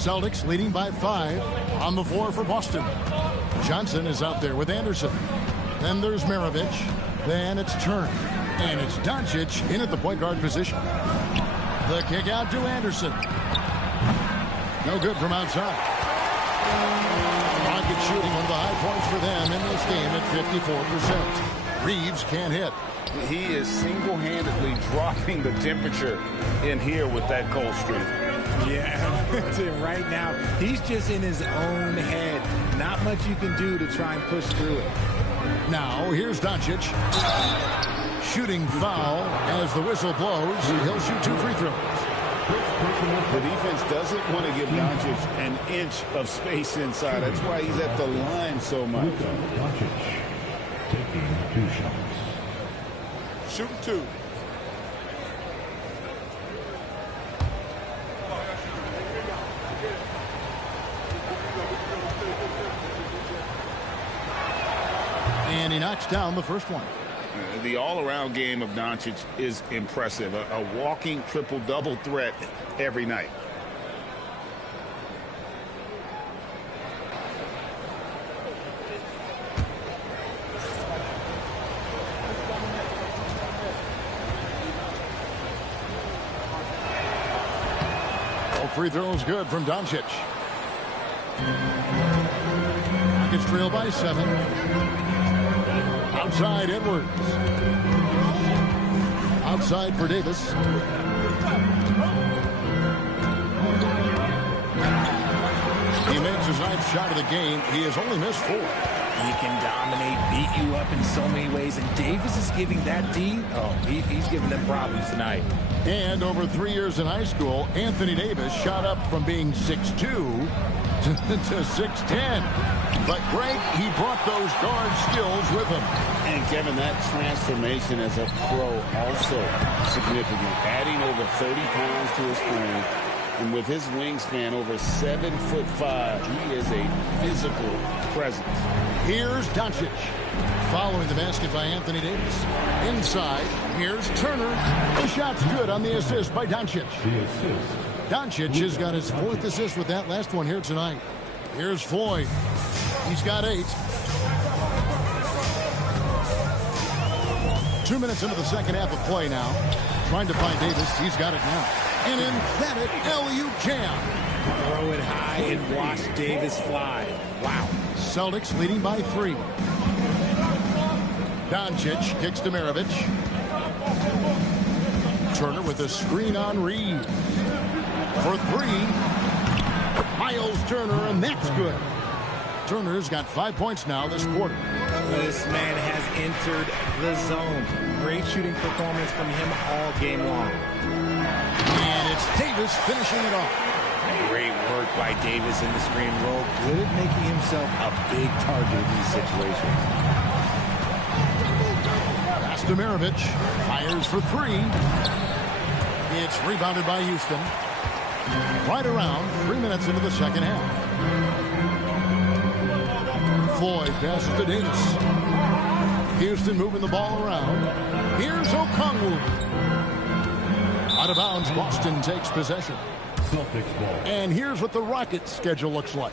Celtics leading by 5 on the floor for Boston. Johnson is out there with Anderson. Then there's Maravich. Then it's Turner. And it's Doncic in at the point guard position. The kick out to Anderson. No good from outside. Rockets shooting one of the high points for them in this game at 54%. Reeves can't hit. He is single-handedly dropping the temperature in here with that cold streak. Yeah, right now, he's just in his own head. Not much you can do to try and push through it. Now, here's Doncic. Shooting foul as the whistle blows. He'll shoot 2 free throws. The defense doesn't want to give Doncic an inch of space inside. That's why he's at the line so much. Doncic taking 2 shots. Shooting 2. And he knocks down the first one. The all-around game of Doncic is impressive. A walking triple-double threat every night. All free throws good from Doncic. Rockets trail by 7. Outside Edwards. Outside for Davis. He makes his 9th shot of the game. He has only missed 4. He can dominate, beat you up in so many ways, and Davis is giving that D. Oh, he's giving them problems tonight. And over 3 years in high school, Anthony Davis shot up from being 6'2" to 6'10". But Greg, he brought those guard skills with him. And Kevin, that transformation as a pro also significant. Adding over 30 pounds to his frame. And with his wingspan over 7'5", he is a physical presence. Here's Doncic. Following the basket by Anthony Davis. Inside, here's Turner. The shot's good on the assist by Doncic. Doncic has got his 4th assist with that last one here tonight. Here's Floyd. He's got 8. 2 minutes into the second half of play now. Trying to find Davis. He's got it now. An emphatic alley-oop jam. Throw it high and watch Davis fly. Wow. Celtics leading by 3. Doncic kicks to Maravich. Turner with a screen on Reeves. For 3. Miles Turner, and that's good. Turner's got 5 points now this quarter. This man has entered the zone. Great shooting performance from him all game long. And it's Davis finishing it off. Great work by Davis in the screen roll. Good at making himself a big target in these situations. Pass to Maravich. Fires for 3. It's rebounded by Houston. Right around 3 minutes into the second half. Floyd passes to Davis. Houston moving the ball around. Here's Okongwu. Out of bounds, Boston takes possession. And here's what the Rockets' schedule looks like.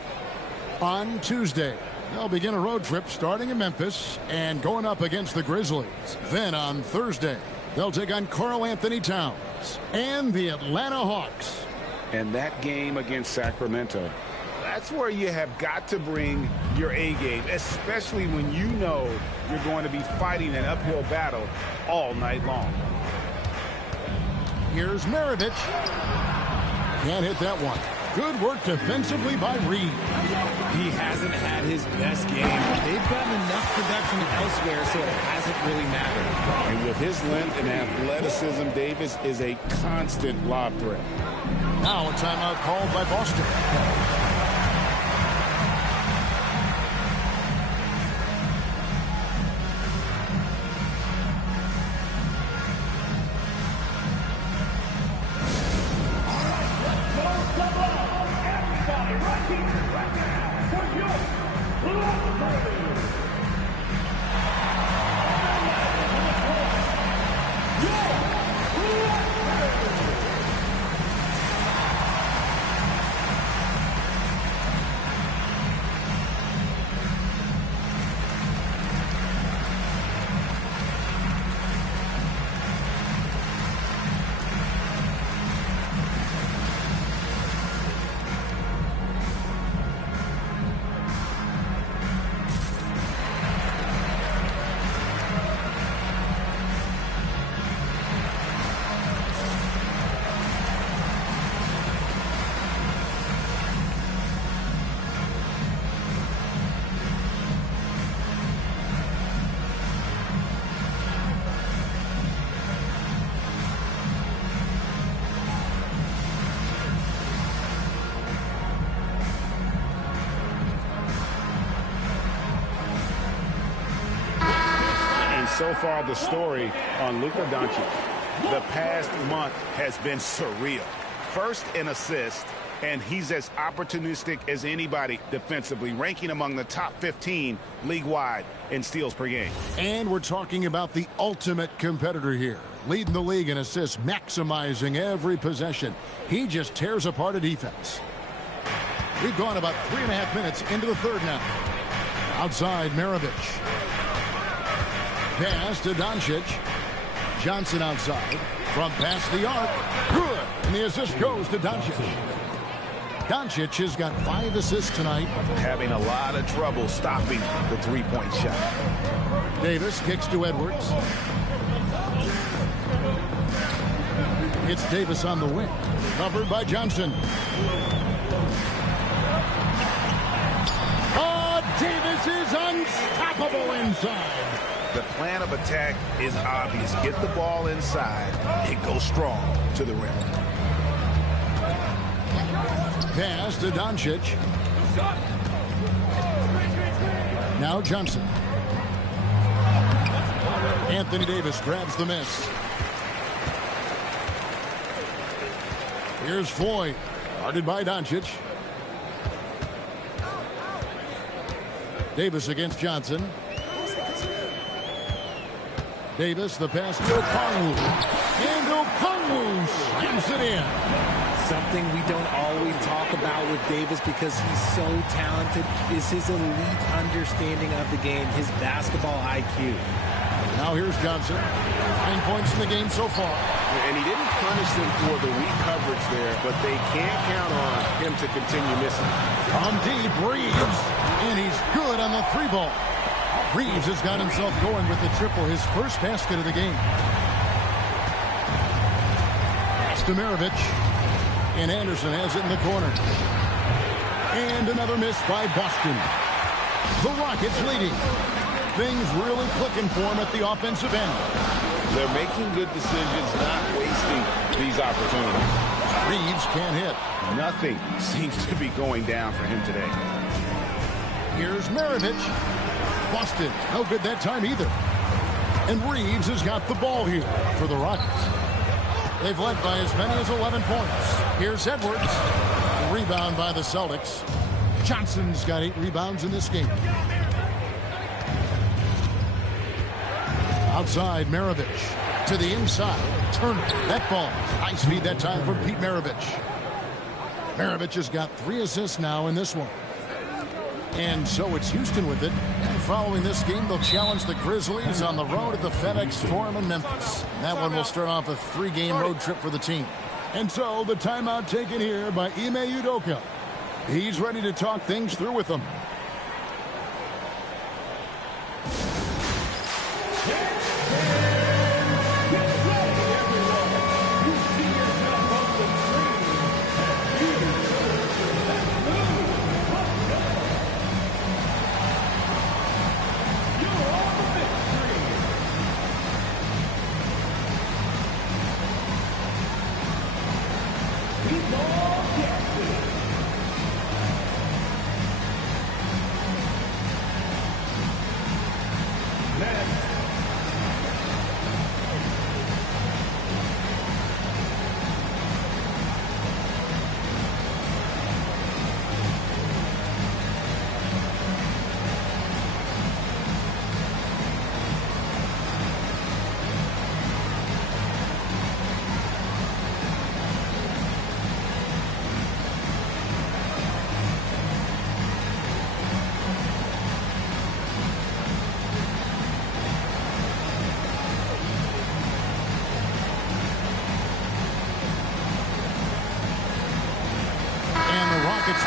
On Tuesday, they'll begin a road trip starting in Memphis and going up against the Grizzlies. Then on Thursday, they'll take on Karl Anthony Towns and the Atlanta Hawks. And that game against Sacramento, that's where you have got to bring your A game, especially when you know you're going to be fighting an uphill battle all night long. Here's Maravich. Can't hit that one. Good work defensively by Reed. He hasn't had his best game, but they've gotten enough production elsewhere, so it hasn't really mattered. And with his length and athleticism, Davis is a constant lob threat. Now a timeout called by Boston. So far, the story on Luka Doncic, the past month has been surreal. First in assists, and he's as opportunistic as anybody defensively, ranking among the top 15 league-wide in steals per game. And we're talking about the ultimate competitor here. Leading the league in assists, maximizing every possession. He just tears apart a defense. We've gone about 3.5 minutes into the third now. Outside, Maravich. Pass to Doncic. Johnson outside. From past the arc. Good. And the assist goes to Doncic. Doncic has got 5 assists tonight. Having a lot of trouble stopping the three-point shot. Davis kicks to Edwards. It's Davis on the wing. Covered by Johnson. Oh, Davis is unstoppable inside. The plan of attack is obvious. Get the ball inside and go strong to the rim. Pass to Doncic. Now Johnson. Anthony Davis grabs the miss. Here's Floyd. Guarded by Doncic. Davis against Johnson. Davis, the pass to Okongwu. And Okongwu slams it in. Something we don't always talk about with Davis because he's so talented is his elite understanding of the game, his basketball IQ. Now here's Johnson. 9 points in the game so far. And he didn't punish them for the weak coverage there, but they can't count on him to continue missing. From deep, Reeves. And he's good on the 3-ball. Reeves has got himself going with the triple, his first basket of the game. Pass to Maravich. And Anderson has it in the corner. And another miss by Boston. The Rockets leading. Things really clicking for him at the offensive end. They're making good decisions, not wasting these opportunities. Reeves can't hit. Nothing seems to be going down for him today. Here's Maravich. Boston, no good that time either. And Reeves has got the ball here for the Rockets. They've led by as many as 11 points. Here's Edwards. The rebound by the Celtics. Johnson's got 8 rebounds in this game. Outside, Maravich. To the inside. Turner. That falls. Nice feed that time from Pete Maravich. Maravich has got 3 assists now in this one. And so it's Houston with it. And following this game, they'll challenge the Grizzlies on the road at the FedEx Forum in Memphis. And that one will start off a 3-game road trip for the team. And so the timeout taken here by Ime Udoka. He's ready to talk things through with them.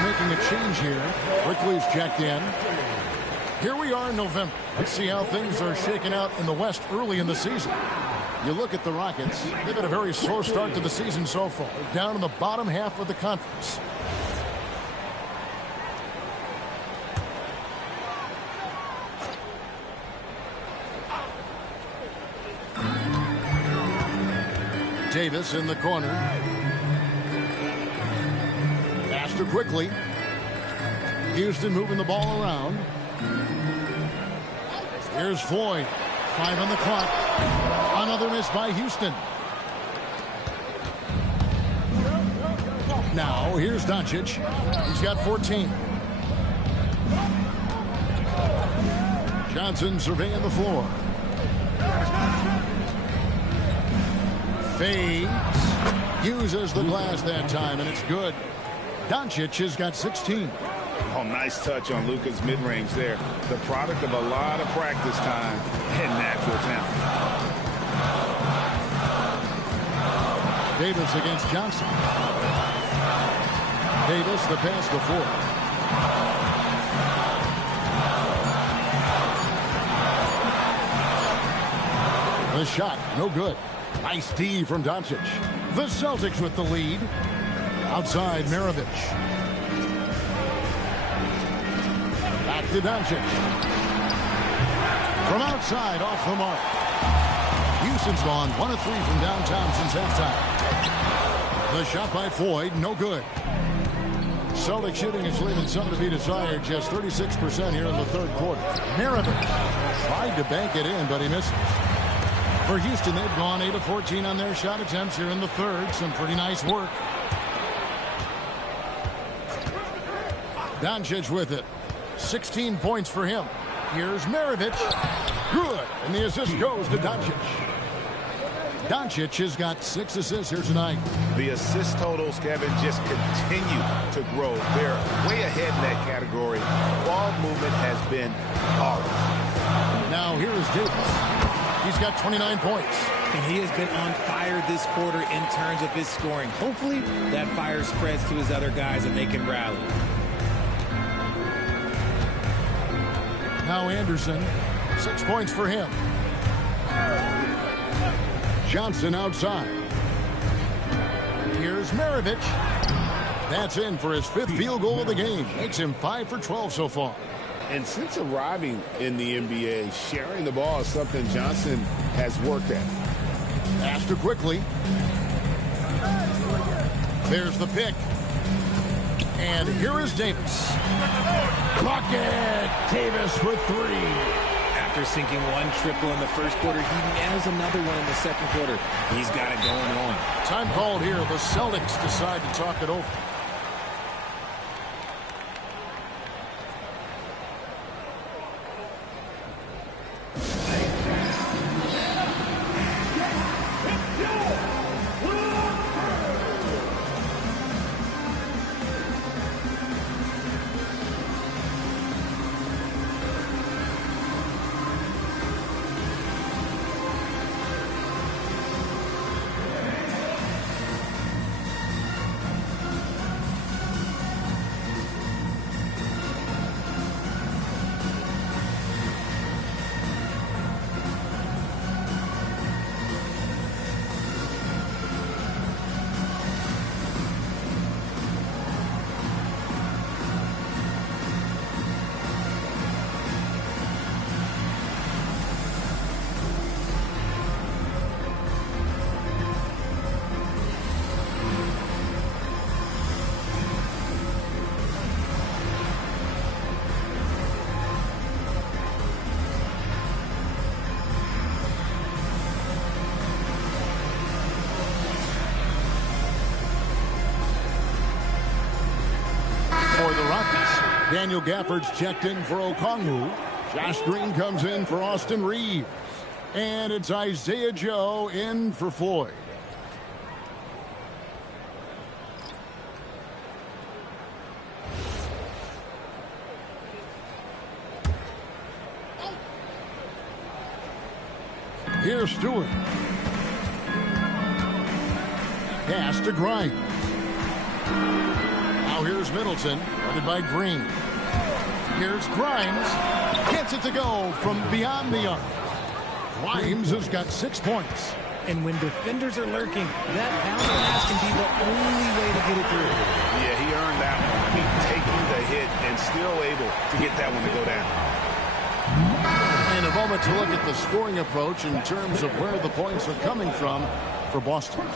Making a change here. Brickley's checked in. Here we are in November. Let's see how things are shaking out in the West early in the season. You look at the Rockets. They've had a very slow start to the season so far. Down in the bottom half of the conference. Davis in the corner. Quickly. Houston moving the ball around. Here's Floyd. 5 on the clock. Another miss by Houston. Now, here's Doncic. He's got 14. Johnson surveying the floor. Fades. Uses the glass that time, and it's good. Doncic has got 16. Oh, nice touch on Luka's mid-range there. The product of a lot of practice time and natural talent. Davis against Johnson. Davis, the pass before. The shot, no good. Nice D from Doncic. The Celtics with the lead. Outside, Maravich. Back to Doncic. From outside, off the mark. Houston's gone 1 of 3 from downtown since halftime. The shot by Floyd, no good. Celtic shooting is leaving some to be desired, just 36% here in the third quarter. Maravich tried to bank it in, but he misses. For Houston, they've gone 8 of 14 on their shot attempts here in the third. Some pretty nice work. Doncic with it. 16 points for him. Here's Maravich. Good. And the assist goes to Doncic. Doncic has got 6 assists here tonight. The assist totals, Kevin, just continue to grow. They're way ahead in that category. Ball movement has been flawless. Now here is Davis. He's got 29 points. And he has been on fire this quarter in terms of his scoring. Hopefully that fire spreads to his other guys and they can rally. Now Anderson, 6 points for him. Johnson outside. Here's Maravich. That's in for his 5th field goal of the game. Makes him 5 for 12 so far. And since arriving in the NBA, sharing the ball is something Johnson has worked at. Pass to quickly. There's the pick. And here is Davis. Bucket! Davis for 3. After sinking 1 triple in the first quarter, he nails another one in the second quarter. He's got it going on. Time called here. The Celtics decide to talk it over. Daniel Gafford's checked in for Okongwu. Josh Green comes in for Austin Reeves. And it's Isaiah Joe in for Floyd. Here's Stewart. Pass to Grimes. Now here's Middleton, guarded by Green. Here's Grimes. Gets it to go from beyond the arc. Grimes has got 6 points. And when defenders are lurking, that bounce pass can be the only way to get it through. Yeah, he earned that one. I mean, taking the hit and still able to get that one to go down. And a moment to look at the scoring approach in terms of where the points are coming from. for Boston.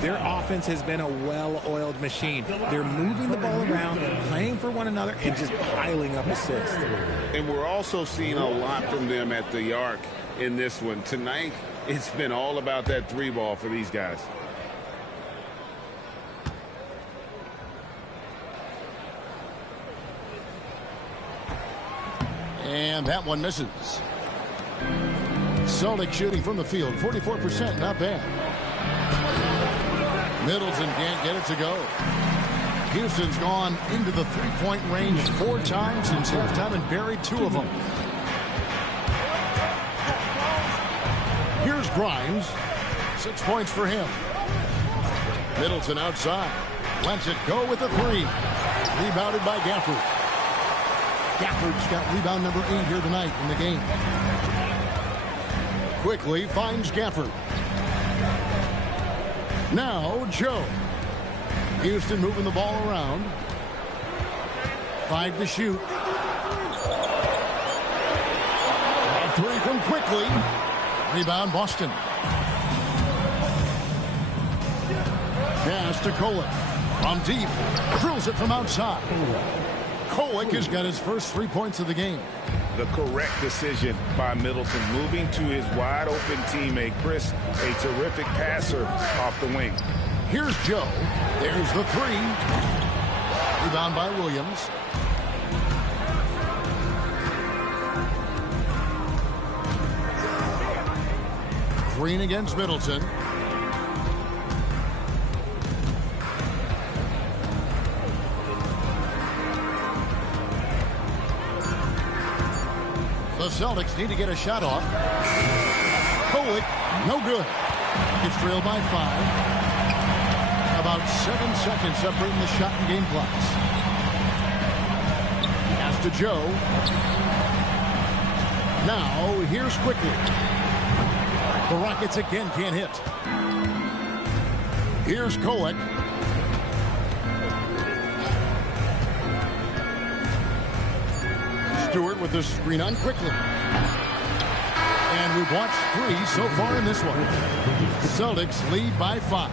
Their offense has been a well-oiled machine. They're moving the ball around, playing for one another, and just piling up assists. And we're also seeing a lot from them at the arc in this one. Tonight, it's been all about that three ball for these guys. And that one misses. Celtics shooting from the field, 44%, not bad. Middleton can't get it to go. Houston's gone into the three-point range 4 times since halftime and buried 2 of them. Here's Grimes. 6 points for him. Middleton outside. Lets it go with the 3. Rebounded by Gafford. Gafford's got rebound number 8 here tonight in the game. Quickly finds Gafford. Now Joe. Houston moving the ball around. 5 to shoot. A 3 from Quickly. Rebound Boston. Pass to Kolek. From deep. Drills it from outside. Kolek has got his first 3 points of the game. The correct decision by Middleton, moving to his wide-open teammate, Chris, a terrific passer off the wing. Here's Joe. There's the 3. Rebound by Williams. Green against Middleton. The Celtics need to get a shot off. Kolek, no good. Gets trailed by 5. About 7 seconds separating the shot and game clocks. Pass to Joe. Now, here's Quickly. The Rockets again can't hit. Here's Kolek. Stewart with the screen on Quickly. And we've watched 3 so far in this one. Celtics lead by 5.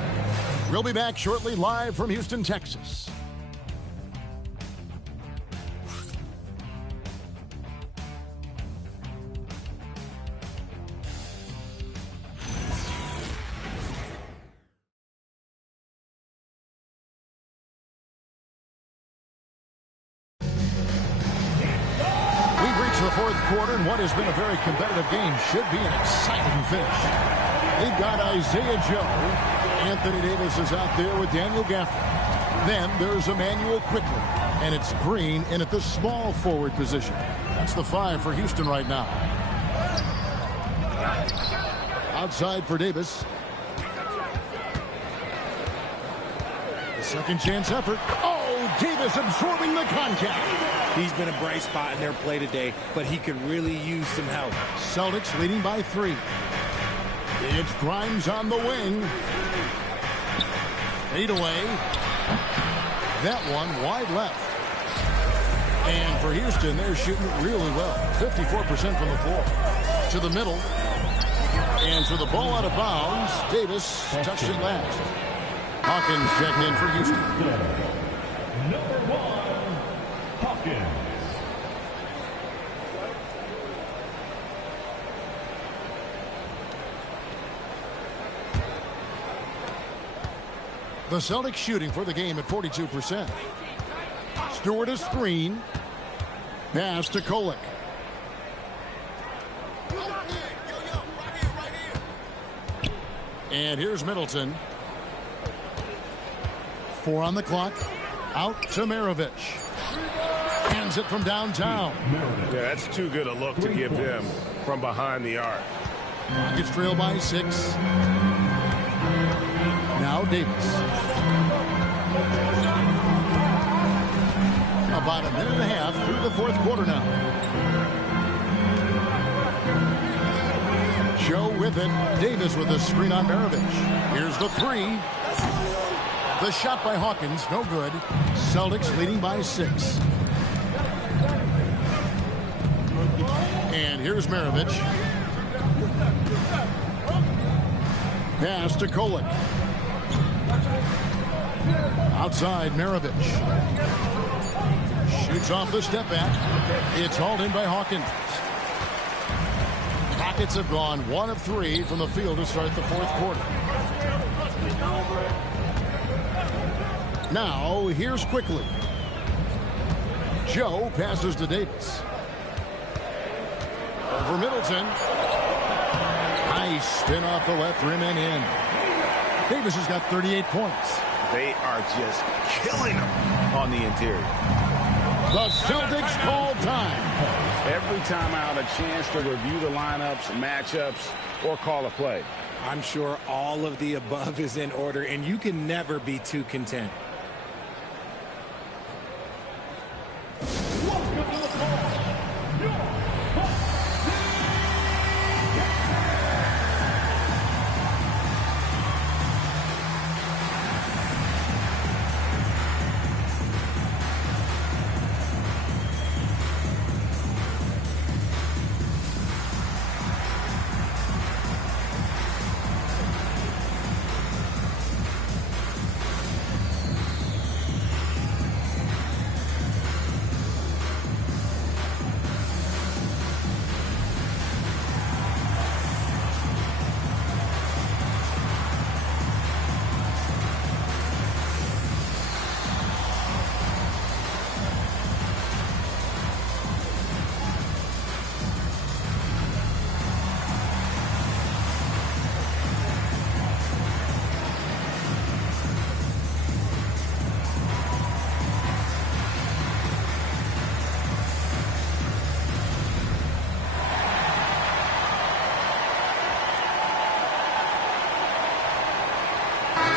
We'll be back shortly live from Houston, Texas. The fourth quarter, and what has been a very competitive game should be an exciting finish. They've got Isaiah Joe. Anthony Davis is out there with Daniel Gafford. Then there's Emmanuel Quickly, and it's Green in at the small forward position. That's the 5 for Houston right now. Outside for Davis. The second chance effort. Oh, Davis absorbing the contact. He's been a bright spot in their play today, but he could really use some help. Celtics leading by 3. It's Grimes on the wing. Fade away. That one wide left. And for Houston, they're shooting it really well. 54% from the floor. To the middle. And for the ball out of bounds, Davis touched it last. Hawkins checked in for Houston. Number 1, Hawkins. The Celtics shooting for the game at 42%. Stewart a screen. Pass to Kolek. And here's Middleton. 4 on the clock. Out to Maravich. Hands it from downtown. Yeah, that's too good a look to give them from behind the arc. Rockets trail by 6. Now Davis. About a minute and a half through the fourth quarter now. Joe with it. Davis with a screen on Maravich. Here's the 3. The shot by Hawkins, no good. Celtics leading by 6. And here's Maravich. Pass to Kolek. Outside, Maravich. Shoots off the step back. It's hauled in by Hawkins. Rockets have gone 1 of 3 from the field to start the fourth quarter. Now, here's Quickly. Joe passes to Davis. Over Middleton. Nice spin off the left rim and in. Davis has got 38 points. They are just killing them on the interior. The Celtics call time. Every time out, a chance to review the lineups, matchups, or call a play. I'm sure all of the above is in order, and you can never be too content.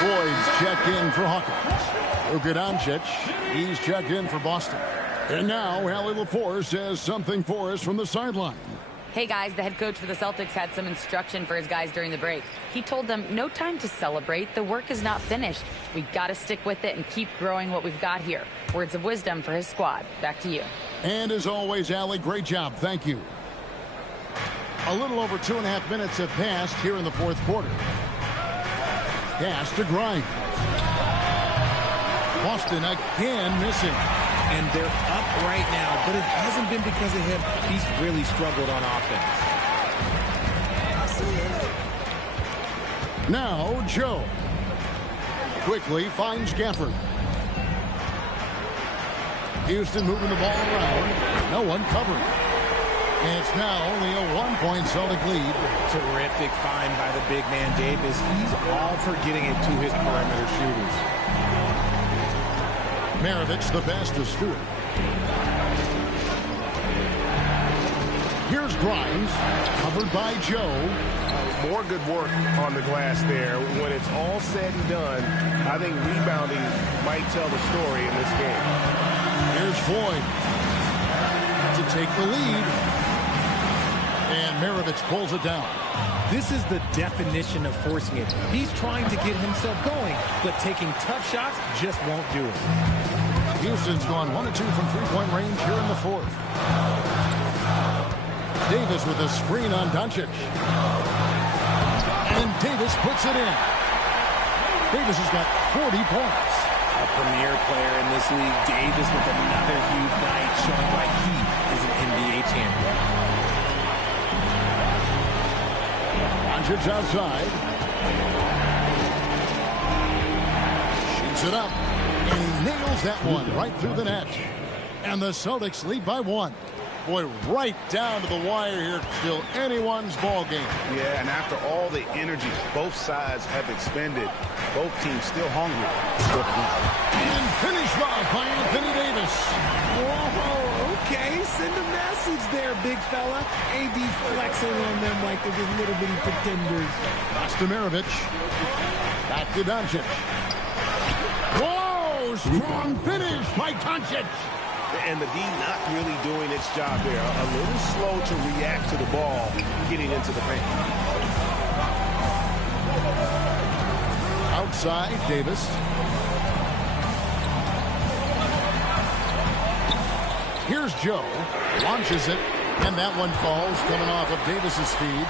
Boyd's checked in for Hawkins. Luka Doncic, he's checked in for Boston. And now, Allie LaForce says something for us from the sideline. Hey guys, the head coach for the Celtics had some instruction for his guys during the break. He told them, no time to celebrate. The work is not finished. We got to stick with it and keep growing what we've got here. Words of wisdom for his squad. Back to you. And as always, Allie, great job. Thank you. A little over 2.5 minutes have passed here in the fourth quarter. Pass to Grimes. Boston again missing. And they're up right now, but it hasn't been because of him. He's really struggled on offense. Now, Joe. Quickly finds Gafford. Houston moving the ball around. No one covering. And it's now only a 1-point Celtic lead. Terrific find by the big man Davis. He's all for getting it to his perimeter shooters. Maravich the best to Stewart. Here's Grimes, covered by Joe. More good work on the glass there. When it's all said and done, I think rebounding might tell the story in this game. Here's Floyd to take the lead. And Maravich pulls it down. This is the definition of forcing it. He's trying to get himself going, but taking tough shots just won't do it. Houston's gone 1 of 2 from three-point range here in the fourth. Davis with a screen on Doncic. And Davis puts it in. Davis has got 40 points. A premier player in this league, Davis with another huge night, showing why he is an NBA champion. Doncic outside. Shoots it up. And he nails that one right through the net. And the Celtics lead by 1. Boy, right down to the wire here. Still anyone's ball game. Yeah, and after all the energy both sides have expended, both teams still hungry. And finished off by Anthony Davis. Whoa, okay, send a message there, big fella. AD flexing on them like they're just little bitty pretenders. Pass to Maravich. Back to Doncic. Whoa, strong finish by Doncic. And the D not really doing its job there. A little slow to react to the ball getting into the paint. Outside, Davis. Here's Joe. Launches it. And that one falls coming off of Davis's feed.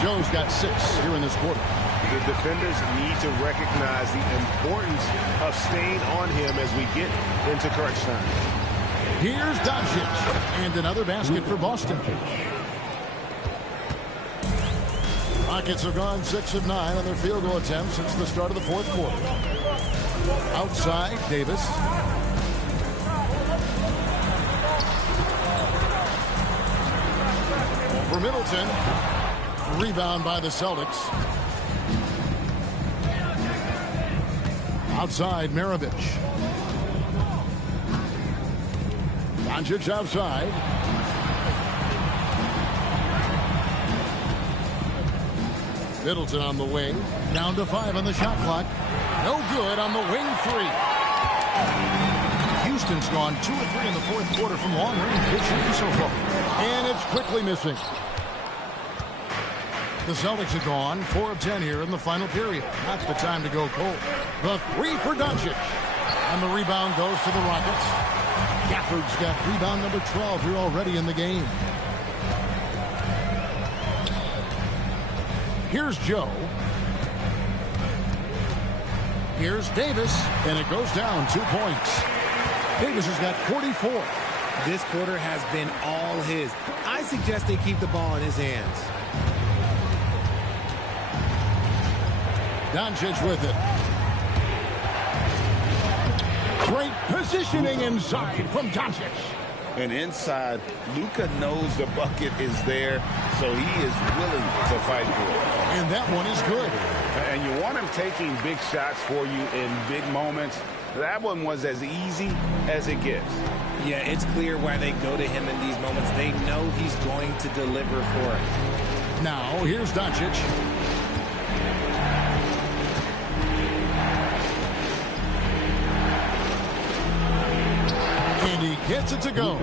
Joe's got 6 here in this quarter. The defenders need to recognize the importance of staying on him as we get into crunch time. Here's Doncic, and another basket for Boston. Rockets have gone 6 of 9 on their field goal attempts since the start of the fourth quarter. Outside, Davis. For Middleton. Rebound by the Celtics. Outside, Maravich. Doncic outside. Middleton on the wing. Down to 5 on the shot clock. No good on the wing 3. Houston's gone 2 of 3 in the fourth quarter from long range pitching so far. And it's quickly missing. The Celtics have gone 4 of 10 here in the final period. Not the time to go cold. The 3 for Doncic. And the rebound goes to the Rockets. Gafford's got rebound number 12 here already in the game. Here's Joe. Here's Davis, and it goes down 2 points. Davis has got 44. This quarter has been all his. I suggest they keep the ball in his hands. Doncic with it. Great positioning inside from Doncic. And inside, Luka knows the bucket is there, so he is willing to fight for it. And that one is good. And you want him taking big shots for you in big moments. That one was as easy as it gets. Yeah, it's clear why they go to him in these moments. They know he's going to deliver for it. Now, here's Doncic. And he gets it to go.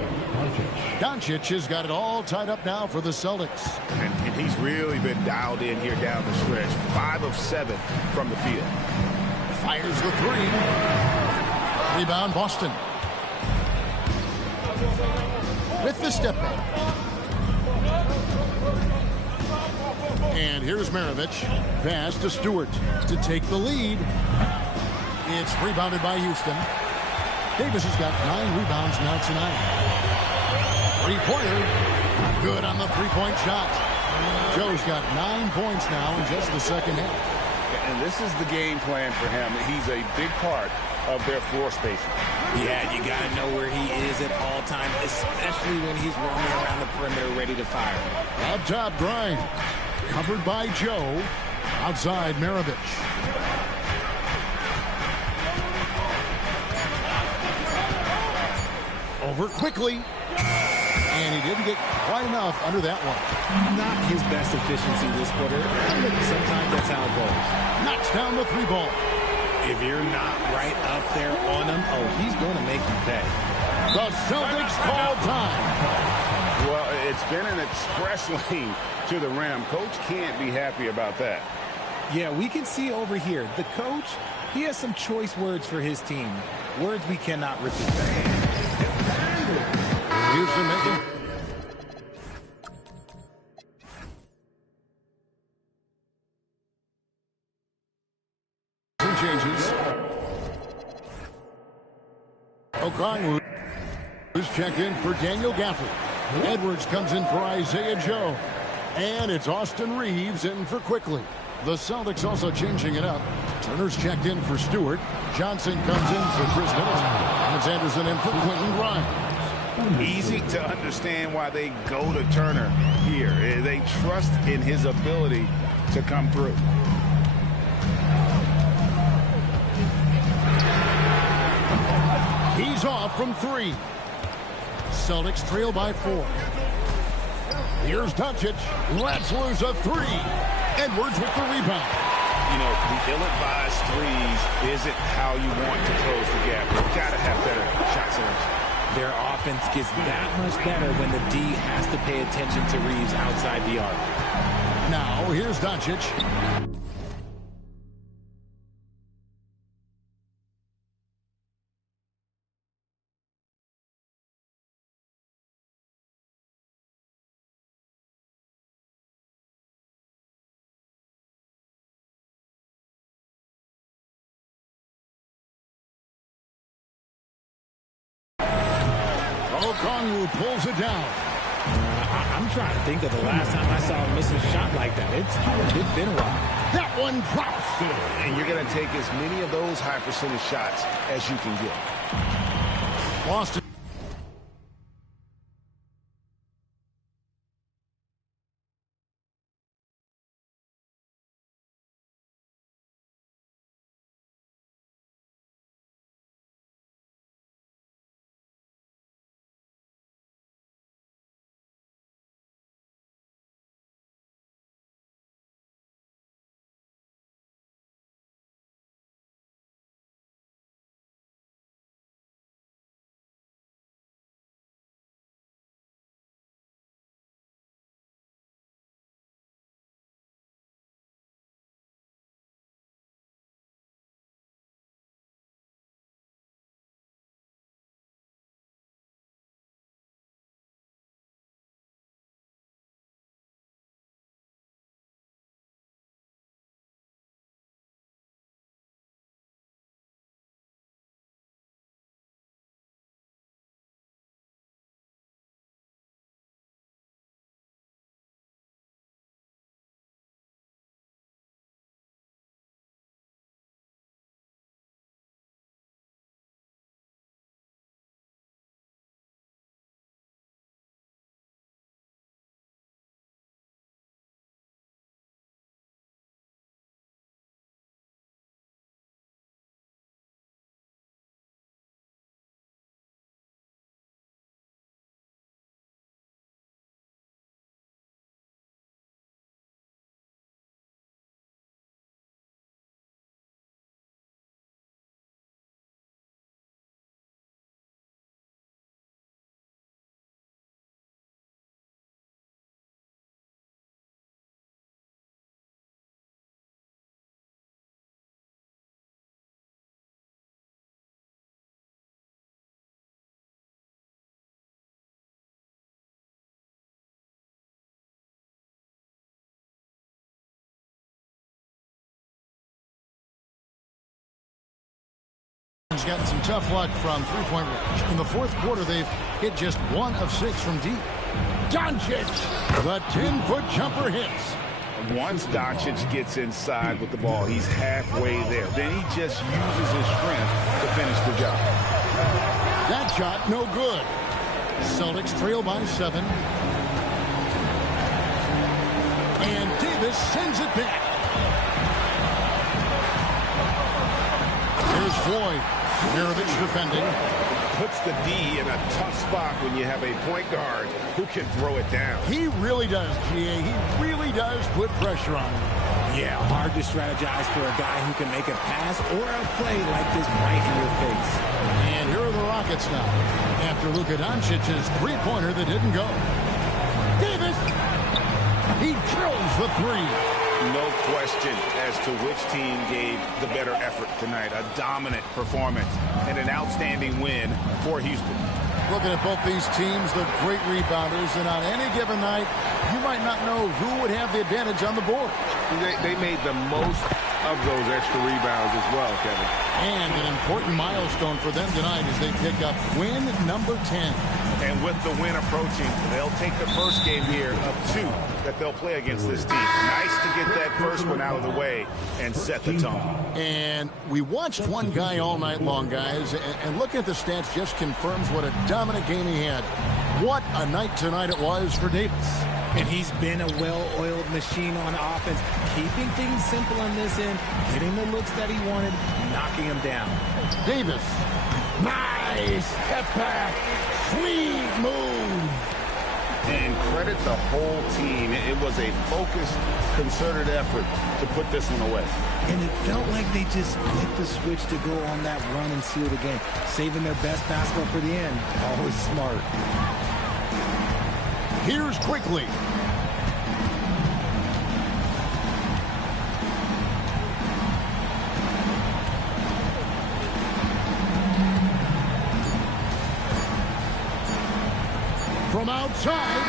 Doncic has got it all tied up now for the Celtics. And he's really been dialed in here down the stretch. 5 of 7 from the field. Fires the 3. Rebound, Boston. With the step back. And here's Maravich. Pass to Stewart to take the lead. It's rebounded by Houston. Davis has got 9 rebounds now tonight. 3-pointer. Good on the 3-point shot. Joe's got 9 points now in just the second half. And this is the game plan for him. He's a big part of their floor spacing. Yeah, you got to know where he is at all times, especially when he's roaming around the perimeter ready to fire. Up top, Grimes. Covered by Joe. Outside, Maravich. Over quickly. And he didn't get quite enough under that one. Not his best efficiency this quarter. Sometimes that's how it goes. Knocks down the 3 ball. If you're not right up there on him, oh, he's going to make you pay. The Celtics call time. Well, it's been an express lane to the rim. Coach can't be happy about that. Yeah, we can see over here. The coach, he has some choice words for his team. Words we cannot repeat. Houston making. Some changes. Okongwu is checked in for Daniel Gafford. Edwards comes in for Isaiah Joe. And it's Austin Reeves in for Quickly. The Celtics also changing it up. Turner's checked in for Stewart. Johnson comes in for Chris Middleton. And it's Anderson in for Quentin Grimes. Easy to understand why they go to Turner here. They trust in his ability to come through. He's off from 3. Celtics trail by 4. Here's Doncic. Let's lose a 3. Edwards with the rebound. You know, the ill-advised threes isn't how you want to close the gap. You've got to have better shot selection. Their offense gets that much better when the D has to pay attention to Reeves outside the arc. Now, here's Doncic. Okongwu pulls it down. I'm trying to think of the last time I saw him miss a shot like that. It's been a while. That one drops. And you're going to take as many of those high percentage shots as you can get. Boston. He's gotten some tough luck from three-point range. In the fourth quarter, they've hit just 1 of 6 from deep. Doncic, the 10-foot jumper hits. Once Doncic gets inside with the ball, he's halfway there. Then he just uses his strength to finish the job. That shot, no good. Celtics trail by 7. And Davis sends it back. Here's Floyd. Mirovic defending. Puts the D in a tough spot when you have a point guard who can throw it down. He really does, GA. He really does put pressure on him. Yeah, hard to strategize for a guy who can make a pass or a play like this right in your face. And here are the Rockets now. After Luka Doncic's three-pointer that didn't go. Davis! He drills the 3. No question as to which team gave the better effort tonight. A dominant performance and an outstanding win for Houston. Looking at both these teams, they're great rebounders, and on any given night, you might not know who would have the advantage on the board. They made the most of those extra rebounds as well, Kevin. And an important milestone for them tonight as they pick up win number 10. And with the win approaching, they'll take the first game here of 2 that they'll play against this team. Nice to get that first one out of the way and set the tone. And we watched one guy all night long, guys, and looking at the stats just confirms what a dominant game he had. What a night tonight it was for Davis. And he's been a well-oiled machine on offense, keeping things simple on this end, getting the looks that he wanted, knocking him down. Davis. Nice step back. Sweet move. And credit the whole team. It was a focused, concerted effort to put this one away. And it felt like they just flipped the switch to go on that run and seal the game, saving their best basketball for the end. Always smart. Here's Quickly. From outside.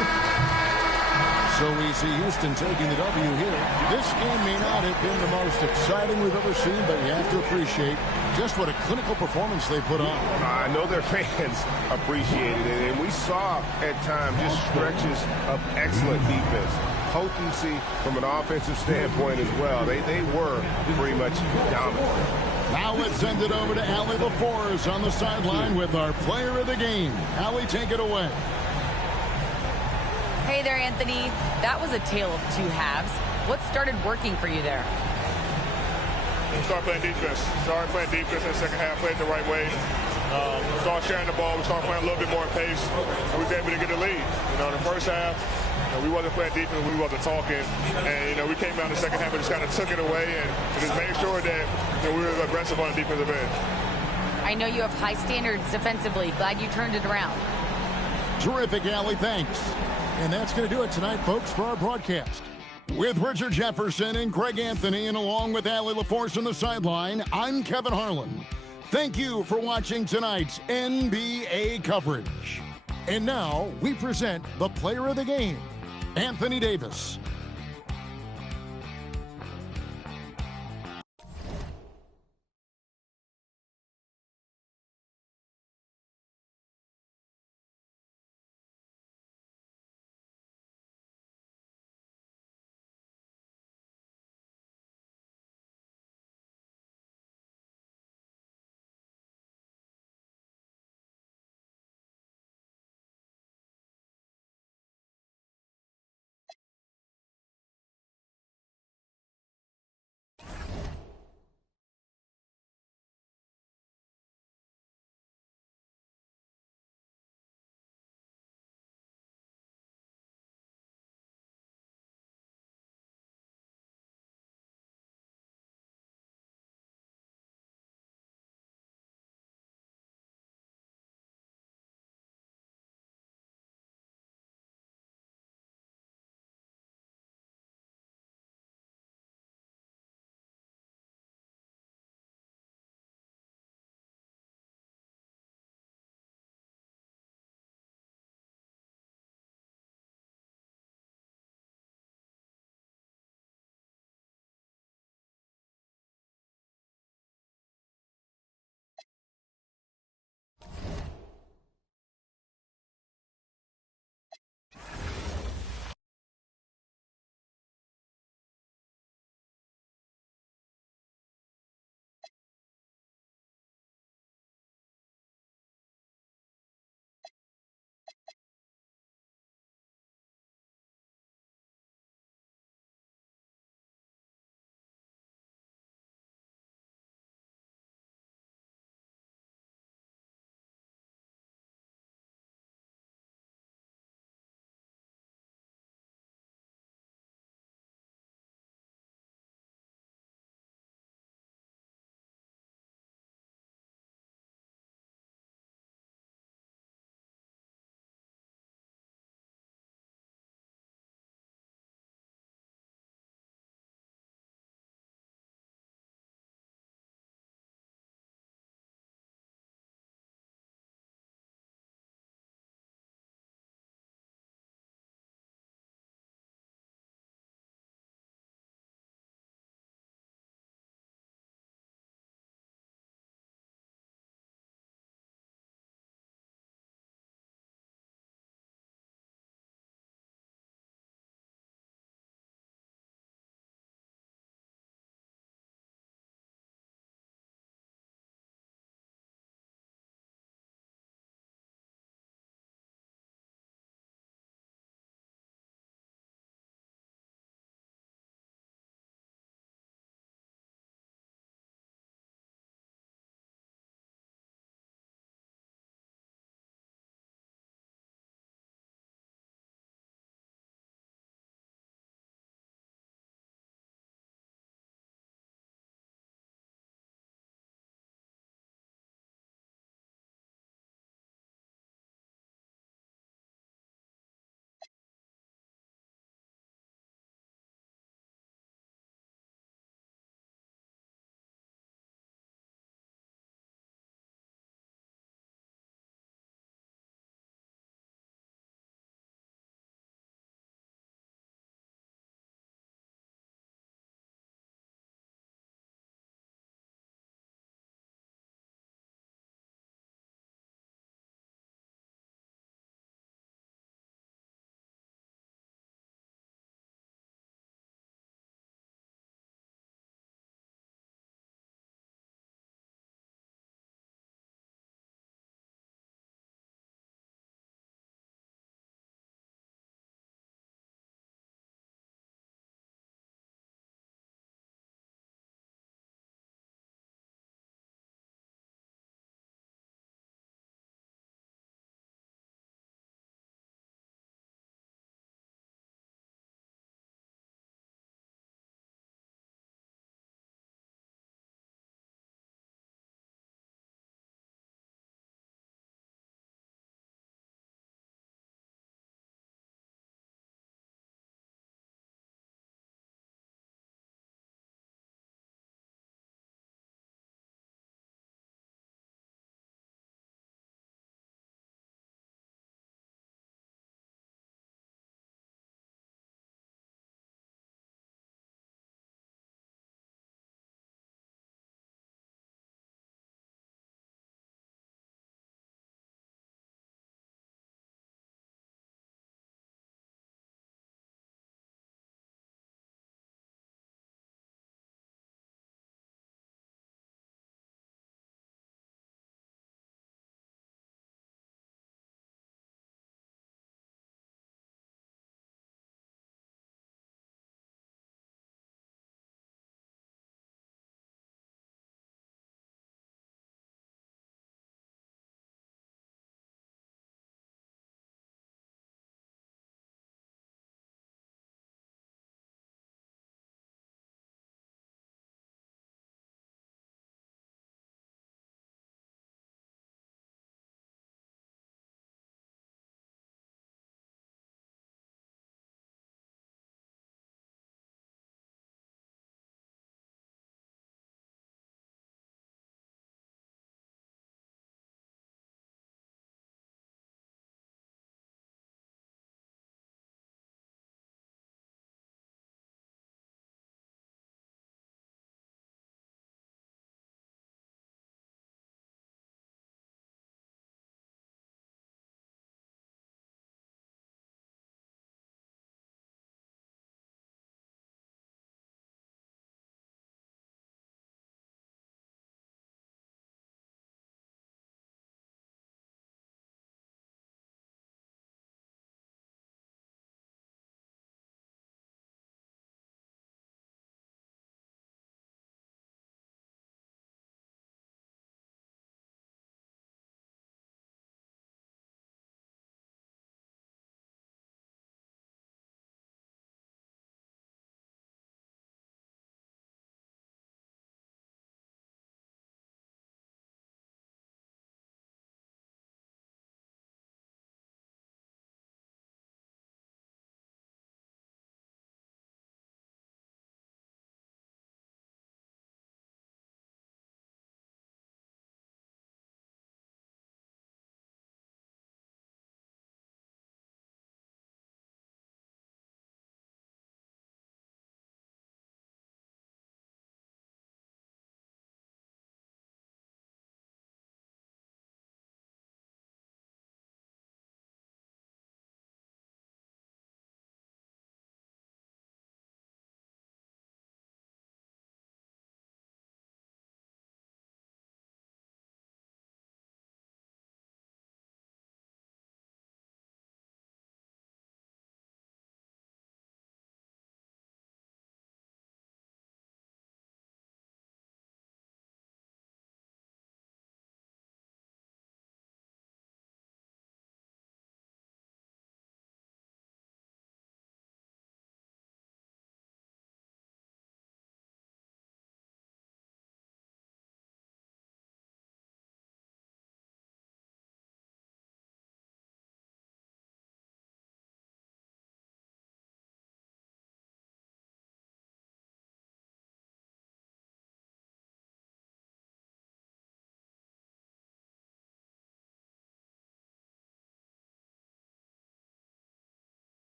So we see Houston taking the W here. This game may not have been the most exciting we've ever seen, but you have to appreciate just what a clinical performance they put on. I know their fans appreciated it, and we saw at times just stretches of excellent defense. Potency from an offensive standpoint as well. They were pretty much dominant. Now let's send it over to Allie LaForce on the sideline with our player of the game. Allie, take it away. Hey there, Anthony. That was a tale of two halves. What started working for you there? Start playing defense. Started playing defense in the second half, played the right way. Start sharing the ball. We started playing a little bit more pace, and we was able to get the lead. You know, the first half, we wasn't playing defense, we wasn't talking, and we came out in the second half and just kind of took it away and just made sure that we were aggressive on the defensive end. I know you have high standards defensively. Glad you turned it around. Terrific, Allie. Thanks. And that's going to do it tonight, folks, for our broadcast. With Richard Jefferson and Greg Anthony, and along with Allie LaForce on the sideline, I'm Kevin Harlan. Thank you for watching tonight's NBA coverage. And now we present the player of the game, Anthony Davis.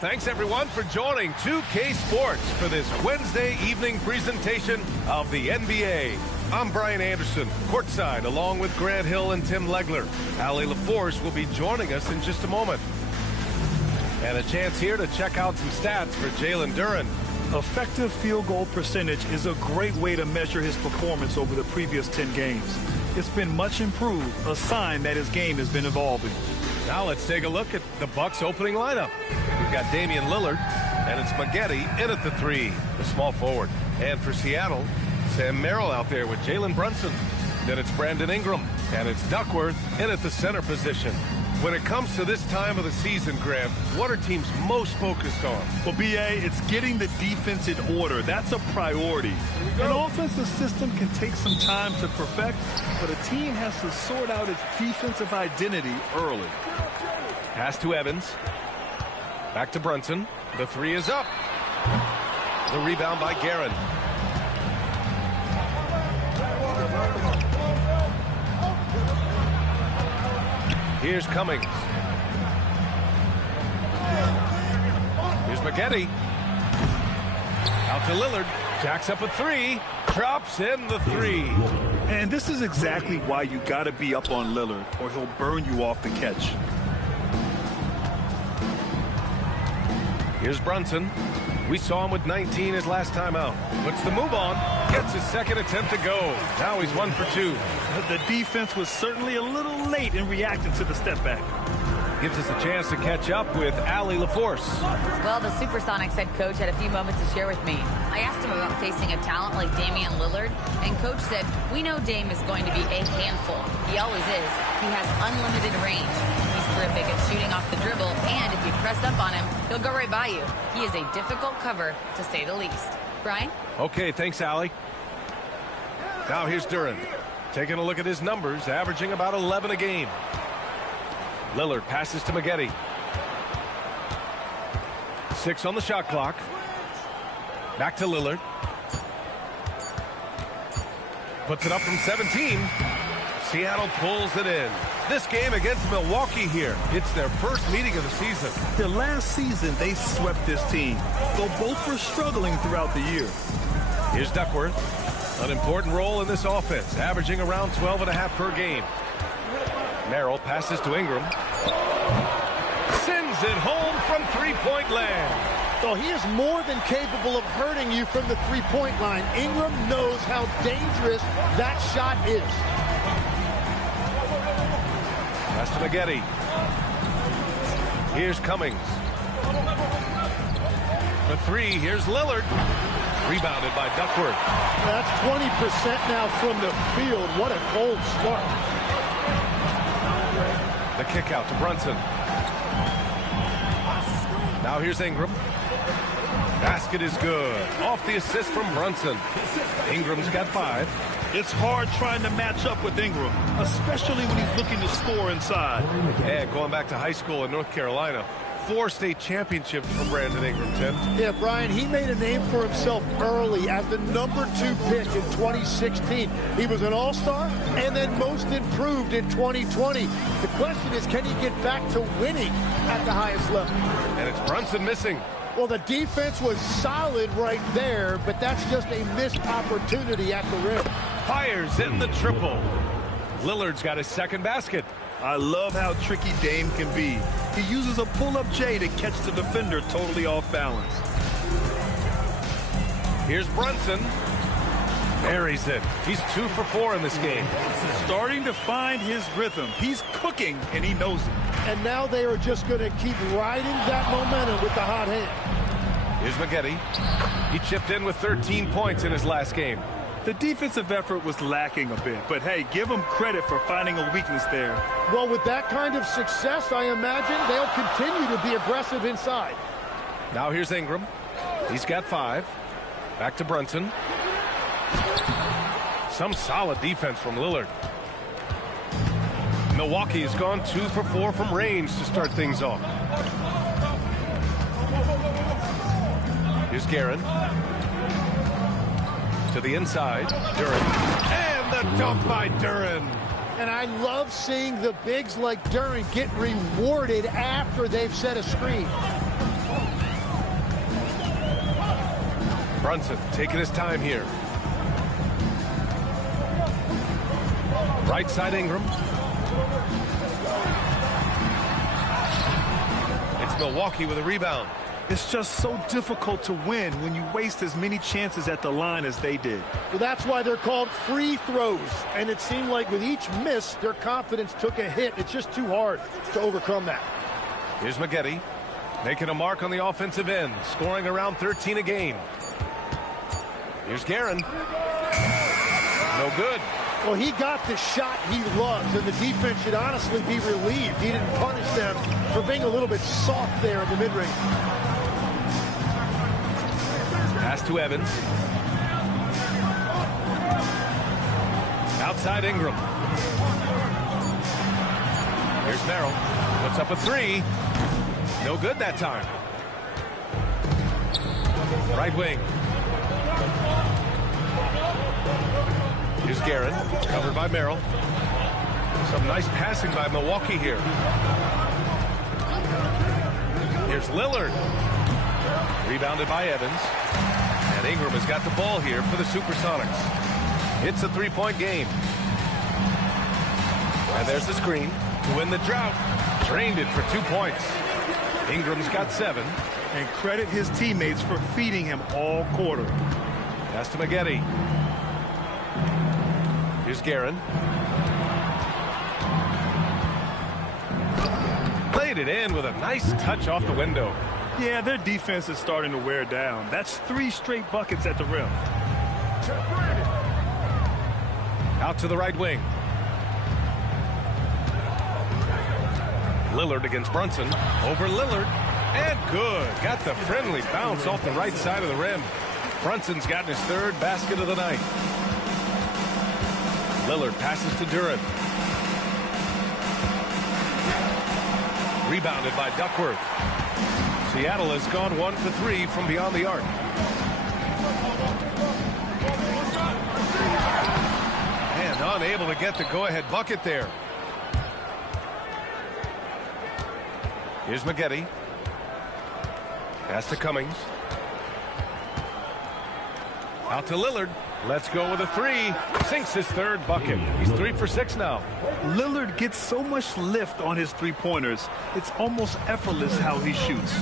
Thanks, everyone, for joining 2K Sports for this Wednesday evening presentation of the NBA. I'm Brian Anderson, courtside, along with Grant Hill and Tim Legler. Allie LaForce will be joining us in just a moment. And a chance here to check out some stats for Jalen Duren. Effective field goal percentage is a great way to measure his performance over the previous 10 games. It's been much improved, a sign that his game has been evolving. Now let's take a look at the Bucks' opening lineup. We've got Damian Lillard, and it's Spaghetti in at the 3, the small forward. And for Seattle, Sam Merrill out there with Jalen Brunson. Then it's Brandon Ingram, and it's Duckworth in at the center position. When it comes to this time of the season, Grant, what are teams most focused on? Well, B.A., it's getting the defense in order. That's a priority. An offensive system can take some time to perfect, but a team has to sort out its defensive identity early. Pass to Evans. Back to Brunson. The 3 is up. The rebound by Guerin. Here's Cummings. Here's McGetty. Out to Lillard. Jacks up a 3. Drops in the 3. And this is exactly why you got to be up on Lillard, or he'll burn you off the catch. Here's Brunson. We saw him with 19 his last time out. Puts the move on. Gets his second attempt to go. Now he's 1 for 2. The defense was certainly a little late in reacting to the step back. Gives us a chance to catch up with Allie LaForce. Well, the Supersonics head coach had a few moments to share with me. I asked him about facing a talent like Damian Lillard, and coach said, we know Dame is going to be a handful. He always is. He has unlimited range. He's terrific at shooting off the dribble, and if you press up on him, he'll go right by you. He is a difficult cover, to say the least. Brian? Okay, thanks, Allie. Now here's Duren. Taking a look at his numbers, averaging about 11 a game. Lillard passes to McGetty. 6 on the shot clock. Back to Lillard. Puts it up from 17. Seattle pulls it in. This game against Milwaukee here. It's their first meeting of the season. The last season, they swept this team, though both were struggling throughout the year. Here's Duckworth. An important role in this offense, averaging around 12.5 per game. Merrill passes to Ingram. Sends it home from three-point land. So he is more than capable of hurting you from the three-point line. Ingram knows how dangerous that shot is. Pass to McGetty. Here's Cummings. The 3, here's Lillard. Rebounded by Duckworth. That's 20% now from the field. What a cold start. The kick out to Brunson. Now here's Ingram. Basket is good. Off the assist from Brunson. Ingram's got 5. It's hard trying to match up with Ingram, especially when he's looking to score inside. And going back to high school in North Carolina, 4 state championships from Brandon Ingram, Tim. Yeah, Brian, he made a name for himself early as the #2 pick in 2016. He was an all-star and then most improved in 2020. The question is, can he get back to winning at the highest level? And it's Brunson missing. Well, the defense was solid right there, but that's just a missed opportunity at the rim. Fires in the triple. Lillard's got his second basket. I love how tricky Dame can be. He uses a pull-up J to catch the defender totally off balance. Here's Brunson. Buries it. He's 2 for 4 in this game. Starting to find his rhythm. He's cooking, and he knows it. And now they are just going to keep riding that momentum with the hot hand. Here's McGetty. He chipped in with 13 points in his last game. The defensive effort was lacking a bit, but hey, give them credit for finding a weakness there. Well, with that kind of success, I imagine they'll continue to be aggressive inside. Now here's Ingram. He's got 5. Back to Brunson. Some solid defense from Lillard. Milwaukee has gone 2 for 4 from range to start things off. Here's Guerin. To the inside. Duren. And the dunk by Duren. And I love seeing the bigs like Duren get rewarded after they've set a screen. Brunson taking his time here. Right side Ingram. It's Milwaukee with a rebound. It's just so difficult to win when you waste as many chances at the line as they did. Well, that's why they're called free throws. And it seemed like with each miss, their confidence took a hit. It's just too hard to overcome that. Here's Maggette making a mark on the offensive end, scoring around 13 a game. Here's Guerin. No good. Well, he got the shot he loves, and the defense should honestly be relieved. He didn't punish them for being a little bit soft there in the mid-range. Pass to Evans. Outside Ingram. Here's Merrill. Puts up a three. No good that time. Right wing. Here's Guerin. Covered by Merrill. Some nice passing by Milwaukee here. Here's Lillard. Rebounded by Evans. And Ingram has got the ball here for the Supersonics. It's a three-point game. And there's the screen to win the drought. Drained it for 2 points. Ingram's got 7. And credit his teammates for feeding him all quarter. Pass to Maggette. Here's Guerin. Played it in with a nice touch off the window. Yeah, their defense is starting to wear down. That's 3 straight buckets at the rim. Out to the right wing. Lillard against Brunson. Over Lillard. And good. Got the friendly bounce off the right side of the rim. Brunson's gotten his 3rd basket of the night. Lillard passes to Duren. Rebounded by Duckworth. Seattle has gone 1 for 3 from beyond the arc. And unable to get the go-ahead bucket there. Here's Maggette. Pass to Cummings. Out to Lillard. Let's go with a 3. Sinks his 3rd bucket. He's 3 for 6 now. Lillard gets so much lift on his three-pointers. It's almost effortless how he shoots.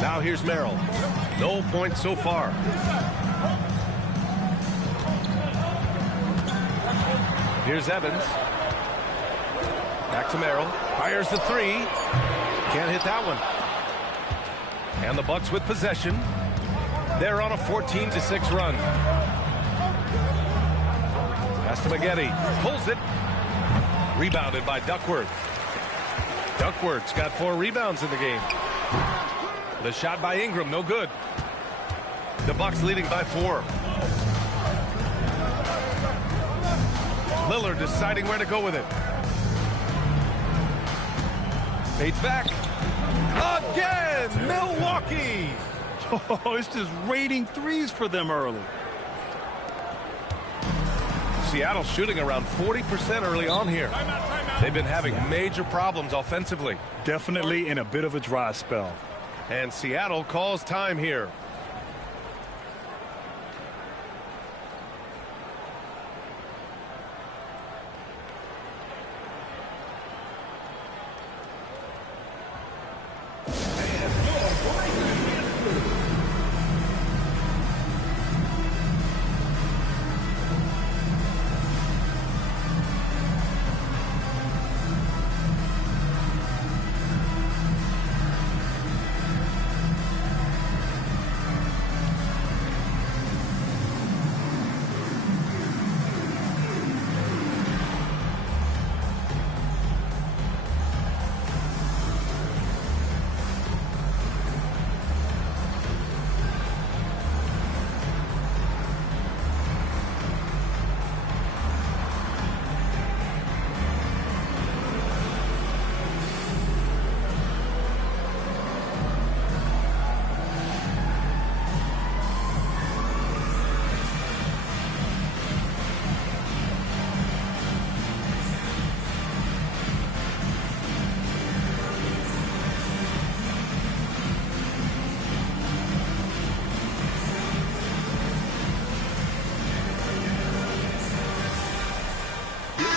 Now here's Merrill. No points so far. Here's Evans. Back to Merrill. Fires the 3. Can't hit that one. And the Bucks with possession. They're on a 14-6 run. Pass to Maggette. Pulls it. Rebounded by Duckworth. Duckworth's got 4 rebounds in the game. The shot by Ingram, no good. The Bucks leading by 4. Lillard deciding where to go with it. Fades back. Again, Milwaukee. Oh, it's just raining threes for them early. Seattle shooting around 40% early on here. They've been having major problems offensively. Definitely in a bit of a dry spell. And Seattle calls time here.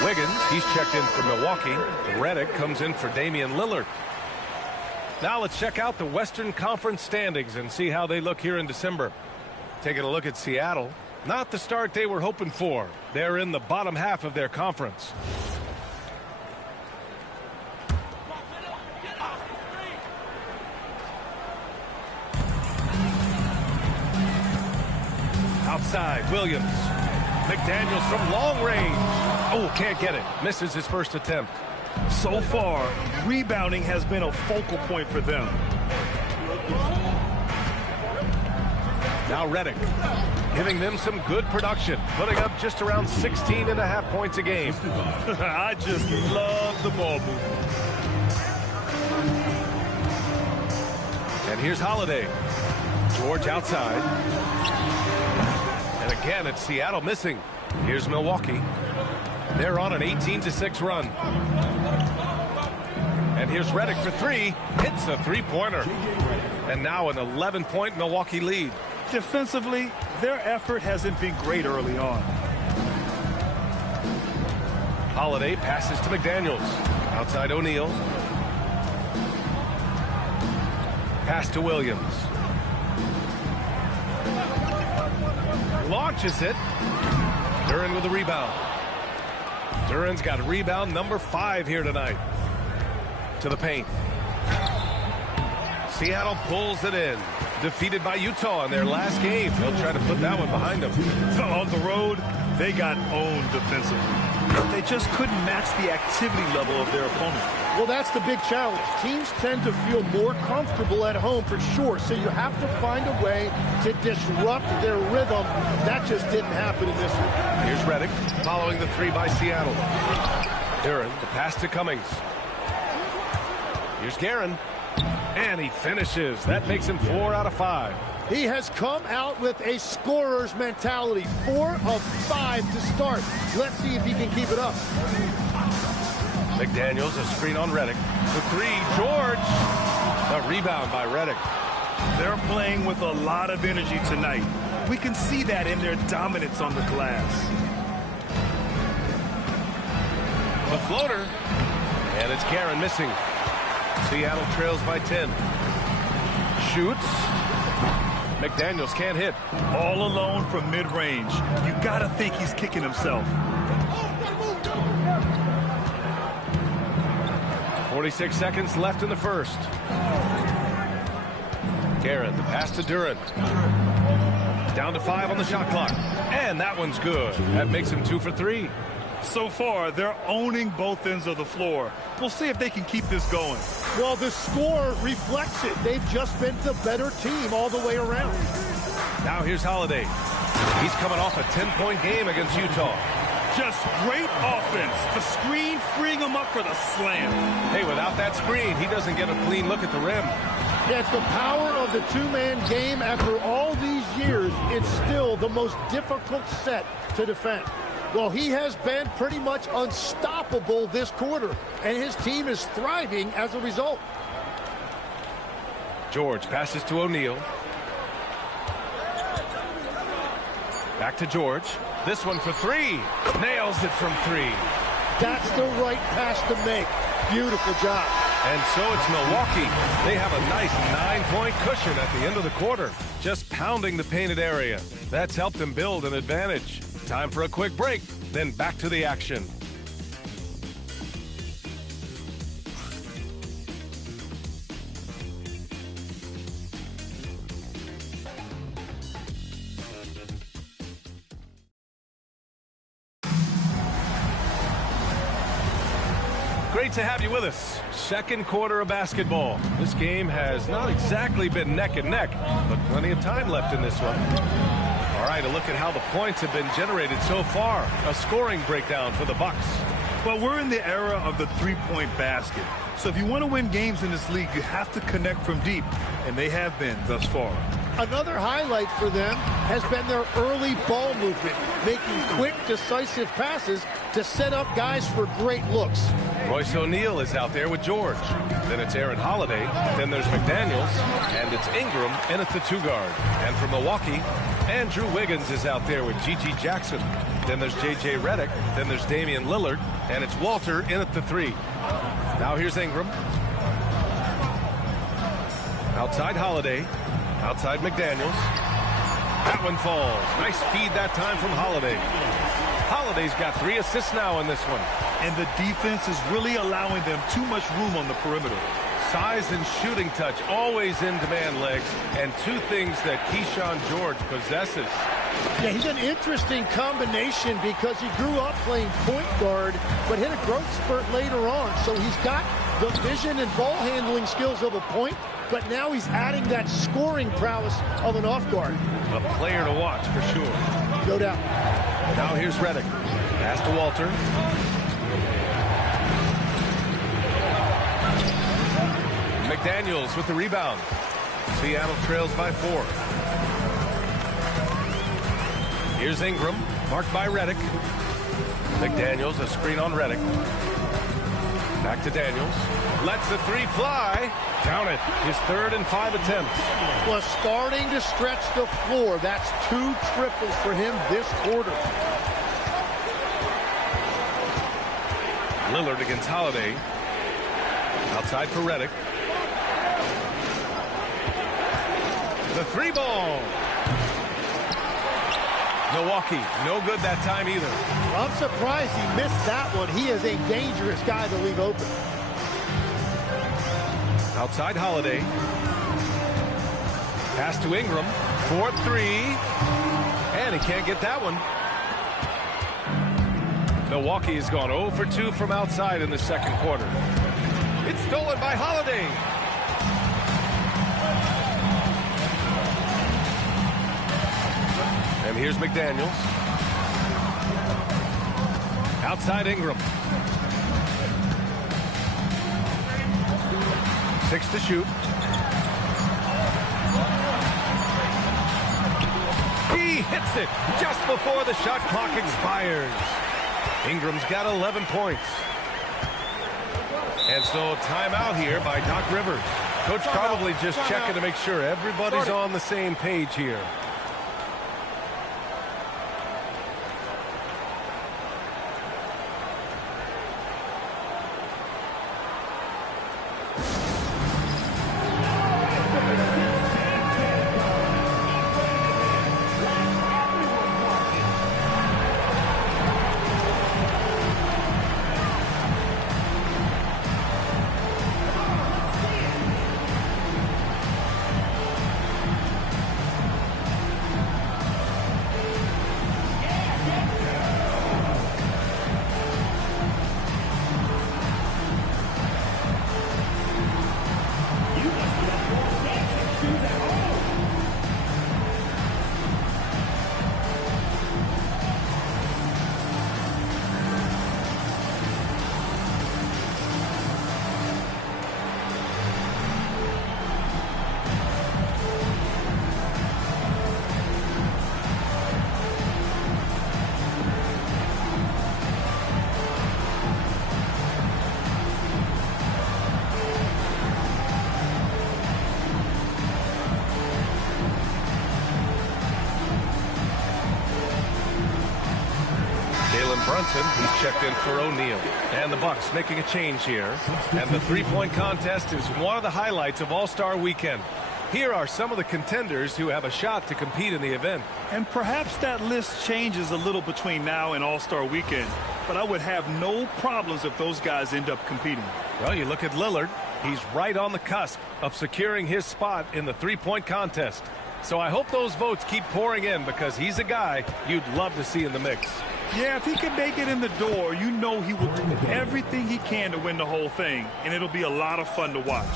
Wiggins, he's checked in for Milwaukee. Redick comes in for Damian Lillard. Now let's check out the Western Conference standings and see how they look here in December. Taking a look at Seattle. Not the start they were hoping for. They're in the bottom half of their conference. Outside, Williams. McDaniels from long range. Oh, can't get it. Misses his first attempt. So far, rebounding has been a focal point for them. Now Redick, giving them some good production, putting up just around 16.5 points a game. I just love the ball movement. And here's Holiday. George outside. And again, it's Seattle missing. Here's Milwaukee. They're on an 18-6 run. And here's Redick for three. Hits a three-pointer. And now an 11-point Milwaukee lead. Defensively, their effort hasn't been great early on. Holiday passes to McDaniels. Outside O'Neal. Pass to Williams. Launches it. Duren with a rebound. Duren's got rebound number 5 here tonight. To the paint. Seattle pulls it in. Defeated by Utah in their last game. They'll try to put that one behind them. On the road, they got owned defensively. They just couldn't match the activity level of their opponent. Well, that's the big challenge. Teams tend to feel more comfortable at home for sure, so you have to find a way to disrupt their rhythm. That just didn't happen in this one. Here's Redick following the three by Seattle. Duren, the pass to Cummings. Here's Guerin. And he finishes. That makes him 4 out of 5. He has come out with a scorer's mentality. 4 of 5 to start. Let's see if he can keep it up. McDaniels, a screen on Redick. For three, George. A rebound by Redick. They're playing with a lot of energy tonight. We can see that in their dominance on the glass. The floater. And it's Guerin missing. Seattle trails by 10. Shoots. McDaniels can't hit. All alone from mid-range. You gotta think he's kicking himself. 46 seconds left in the first. Guerin, the pass to Duren. Down to 5 on the shot clock. And that one's good. That makes him 2 for 3. So far, they're owning both ends of the floor. We'll see if they can keep this going. Well, the score reflects it. They've just been the better team all the way around. Now here's Holiday. He's coming off a 10-point game against Utah. Just great offense. The screen freeing him up for the slam. Hey, without that screen, he doesn't get a clean look at the rim. Yeah, it's the power of the two-man game. After all these years, it's still the most difficult set to defend. Well, he has been pretty much unstoppable this quarter, and his team is thriving as a result. George passes to O'Neal. Back to George. This one for three. Nails it from 3. That's the right pass to make. Beautiful job. And so it's Milwaukee. They have a nice 9-point cushion at the end of the quarter, just pounding the painted area. That's helped them build an advantage. Time for a quick break, then back to the action. Great to have you with us. Second quarter of basketball. This game has not exactly been neck and neck, but plenty of time left in this one. All right, a look at how the points have been generated so far. A scoring breakdown for the Bucks. Well, we're in the era of the three-point basket. So if you want to win games in this league, you have to connect from deep, and they have been thus far. Another highlight for them has been their early ball movement, making quick, decisive passes to set up guys for great looks. Royce O'Neal is out there with George. Then it's Aaron Holiday. Then there's McDaniels. And it's Ingram in at the 2 guard. And from Milwaukee, Andrew Wiggins is out there with G.G. Jackson. Then there's J.J. Redick. Then there's Damian Lillard. And it's Walter in at the 3. Now here's Ingram. Outside Holiday. Outside McDaniels. That one falls. Nice feed that time from Holiday. Holiday's got 3 assists now in this one. And the defense is really allowing them too much room on the perimeter. Size and shooting touch always in demand, Legs, and 2 things that Keyshawn George possesses. Yeah, he's an interesting combination because he grew up playing point guard, but hit a growth spurt later on. So he's got the vision and ball handling skills of a point, but now he's adding that scoring prowess of an off guard. A player to watch for sure. No doubt. Now here's Redick. Pass to Walter. McDaniels with the rebound. Seattle trails by 4. Here's Ingram, marked by Redick. McDaniels, a screen on Redick. Back to Daniels. Lets the 3 fly. Count it. His 3rd and 5 attempts. Well, starting to stretch the floor. That's 2 triples for him this quarter. Lillard against Holiday. Outside for Redick. The 3 ball. Milwaukee, no good that time either. I'm surprised he missed that one. He is a dangerous guy to leave open. Outside Holiday. Pass to Ingram. 4-3. And he can't get that one. Milwaukee has gone 0 for 2 from outside in the second quarter. It's stolen by Holiday. And here's McDaniels. Outside Ingram. 6 to shoot. He hits it just before the shot clock expires. Ingram's got 11 points. And so timeout here by Doc Rivers. Coach probably just checking to make sure everybody's on the same page here. Brunson, he's checked in for O'Neal. And the Bucks making a change here. And the three-point contest is one of the highlights of All-Star Weekend. Here are some of the contenders who have a shot to compete in the event. And perhaps that list changes a little between now and All-Star Weekend. But I would have no problems if those guys end up competing. Well, you look at Lillard. He's right on the cusp of securing his spot in the three-point contest. So I hope those votes keep pouring in because he's a guy you'd love to see in the mix. Yeah, if he can make it in the door, you know he will do everything he can to win the whole thing, and it'll be a lot of fun to watch.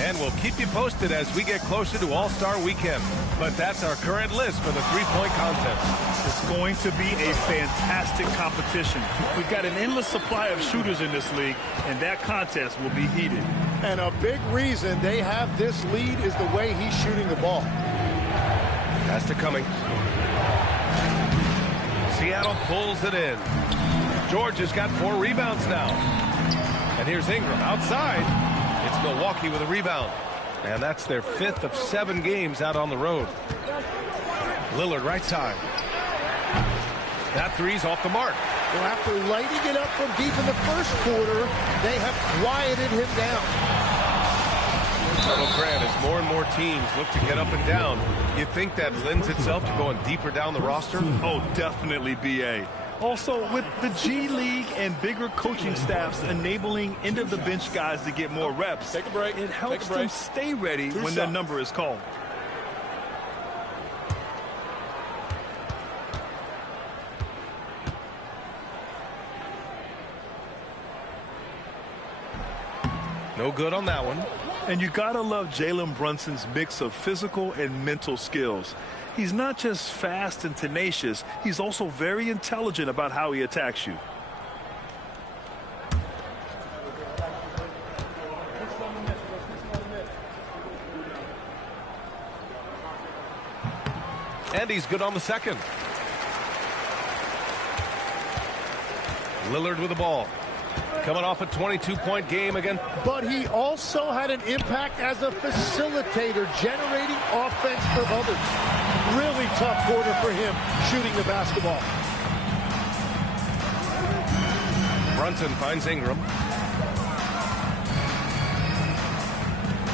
And we'll keep you posted as we get closer to All-Star Weekend. But that's our current list for the three-point contest. It's going to be a fantastic competition. We've got an endless supply of shooters in this league, and that contest will be heated. And a big reason they have this lead is the way he's shooting the ball. Pass to Cummings. Seattle pulls it in. George has got 4 rebounds now. And here's Ingram outside. It's Milwaukee with a rebound. And that's their 5th of 7 games out on the road. Lillard right side. That three's off the mark. Well, after lighting it up from deep in the first quarter, they have quieted him down. Well, Grant, as more and more teams look to get up and down, you think that lends itself to going deeper down the roster? Oh, definitely, B.A. Also, with the G League and bigger coaching staffs enabling end-of-the-bench guys to get more reps, Take a break. It helps them stay ready when their number is called. No good on that one. And you gotta love Jalen Brunson's mix of physical and mental skills. He's not just fast and tenacious, he's also very intelligent about how he attacks you. And he's good on the second. Lillard with the ball. Coming off a 22-point game again. But he also had an impact as a facilitator, generating offense for others. Really tough quarter for him, shooting the basketball. Brunson finds Ingram.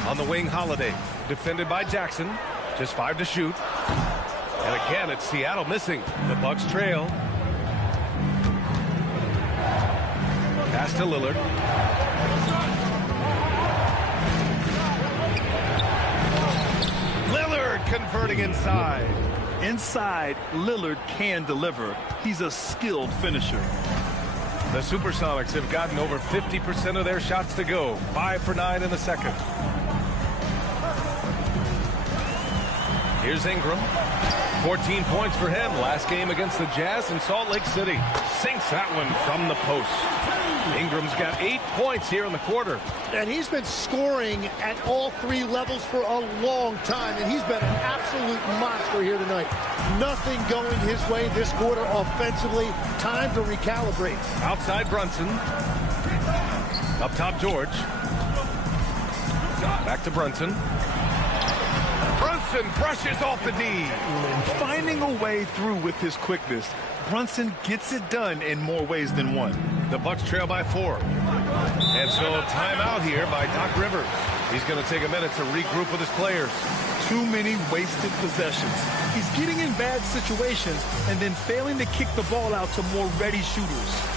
On the wing, Holiday. Defended by Jackson. Just 5 to shoot. And again, it's Seattle missing. The Bucks trail. Pass to Lillard. Lillard converting inside. Inside, Lillard can deliver. He's a skilled finisher. The Supersonics have gotten over 50% of their shots to go. 5 for 9 in the second. Here's Ingram. 14 points for him last game against the Jazz in Salt Lake City. Sinks that one from the post. Ingram's got 8 points here in the quarter. And he's been scoring at all 3 levels for a long time, and he's been an absolute monster here tonight. Nothing going his way this quarter offensively. Time to recalibrate. Outside Brunson. Up top George. Back to Brunson. Brunson brushes off the D. Finding a way through with his quickness, Brunson gets it done in more ways than one. The Bucks trail by 4. And so a timeout here by Doc Rivers. He's going to take a minute to regroup with his players. Too many wasted possessions. He's getting in bad situations and then failing to kick the ball out to more ready shooters.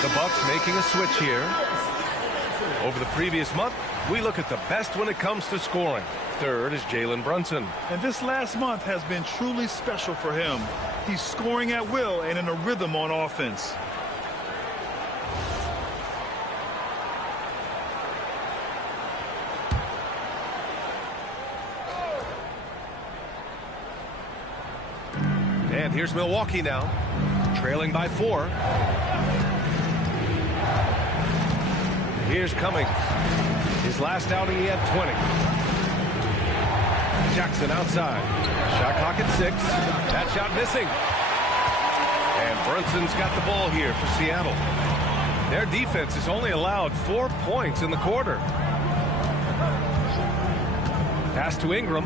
The Bucks making a switch here. Over the previous month, we look at the best when it comes to scoring. Third is Jalen Brunson. And this last month has been truly special for him. He's scoring at will and in a rhythm on offense. And here's Milwaukee now, trailing by 4. Here's Cummings. His last outing, he had 20. Jackson outside. Shot clock at 6. That shot missing. And Brunson's got the ball here for Seattle. Their defense has only allowed 4 points in the quarter. Pass to Ingram.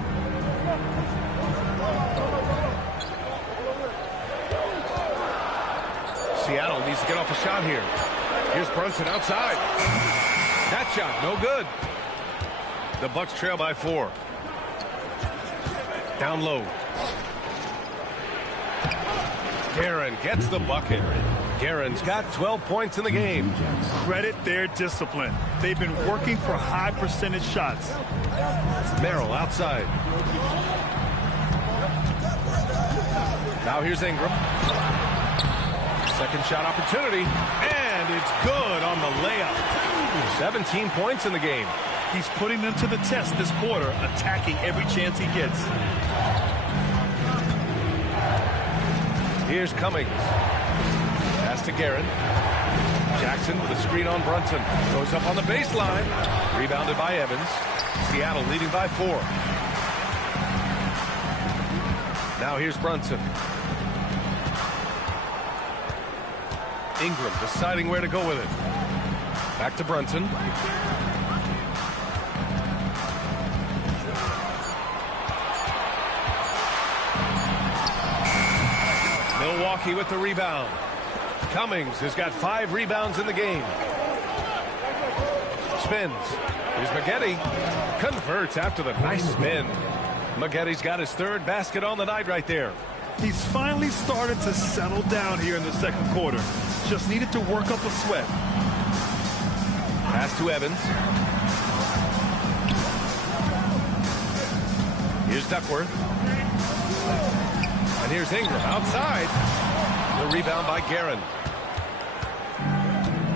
Seattle needs to get off a shot here. Here's Brunson outside. That shot, no good. The Bucks trail by 4. Down low. Guerin gets the bucket. Guerin's got 12 points in the game. Credit their discipline. They've been working for high percentage shots. Merrill outside. Now here's Ingram. Second shot opportunity. And it's good on the layup. 17 points in the game. He's putting them to the test this quarter, attacking every chance he gets. Here's Cummings. Pass to Guerin. Jackson with a screen on Brunson. Goes up on the baseline. Rebounded by Evans. Seattle leading by 4. Now here's Brunson. Ingram deciding where to go with it. Back to Brunson. Milwaukee with the rebound. Cummings has got 5 rebounds in the game. Spins. Here's Maggette. Converts after the nice spin. Maggetti's got his 3rd basket on the night right there. He's finally started to settle down here in the second quarter. Just needed to work up a sweat. Pass to Evans. Here's Duckworth. And here's Ingram outside. The rebound by Guerin.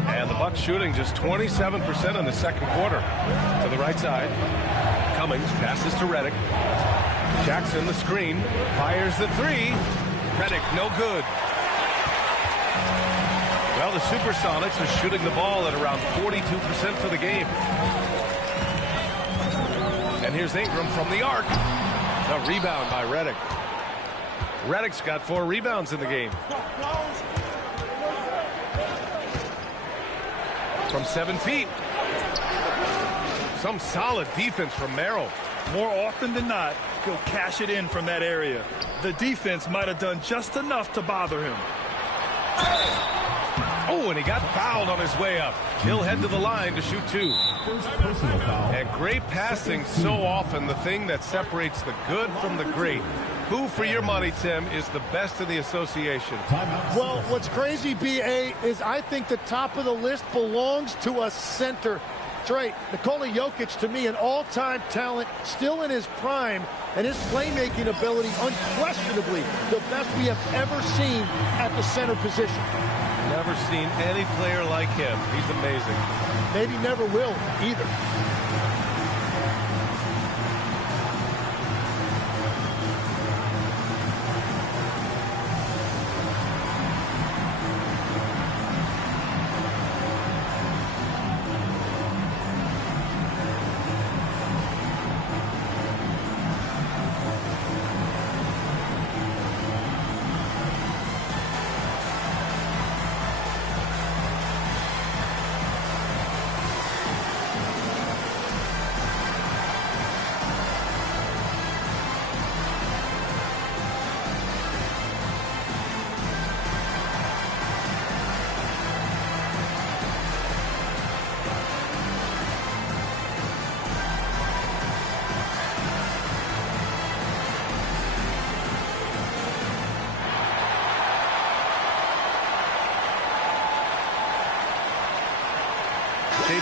And the Bucks shooting just 27% in the second quarter. To the right side. Cummings passes to Redick. Jackson the screen. Fires the 3. Redick no good. Well, the Supersonics are shooting the ball at around 42% for the game. And here's Ingram from the arc. A rebound by Redick. Redick's got 4 rebounds in the game. From 7 feet. Some solid defense from Merrill. More often than not, he'll cash it in from that area. The defense might have done just enough to bother him. Oh, and he got fouled on his way up. He'll head to the line to shoot 2. And great passing, so often the thing that separates the good from the great. Who, for your money, Tim, is the best in the association? Well, what's crazy, B.A., is I think the top of the list belongs to a center. That's right. Nikola Jokic, to me, an all-time talent, still in his prime, and his playmaking ability, unquestionably, the best we have ever seen at the center position. Never seen any player like him. He's amazing. Maybe never will, either.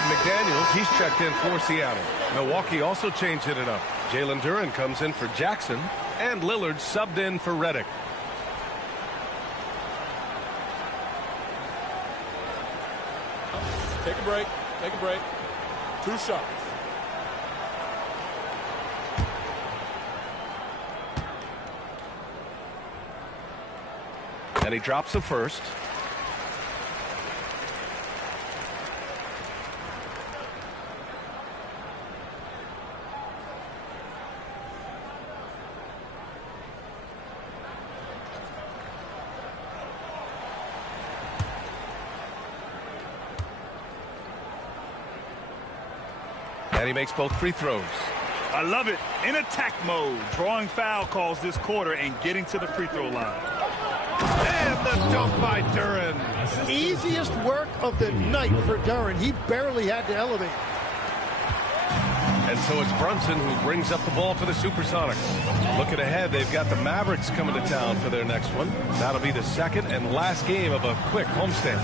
McDaniels, he's checked in for Seattle. Milwaukee also changing it up. Jalen Duren comes in for Jackson, and Lillard subbed in for Redick. Take a break. Take a break. 2 shots. And he drops the first. And he makes both free throws. I love it. In attack mode, drawing foul calls this quarter and getting to the free throw line. And the dunk by Duren. Easiest work of the night for Duren. He barely had to elevate. And so it's Brunson who brings up the ball for the Supersonics. Looking ahead, they've got the Mavericks coming to town for their next one. That'll be the second and last game of a quick homestand.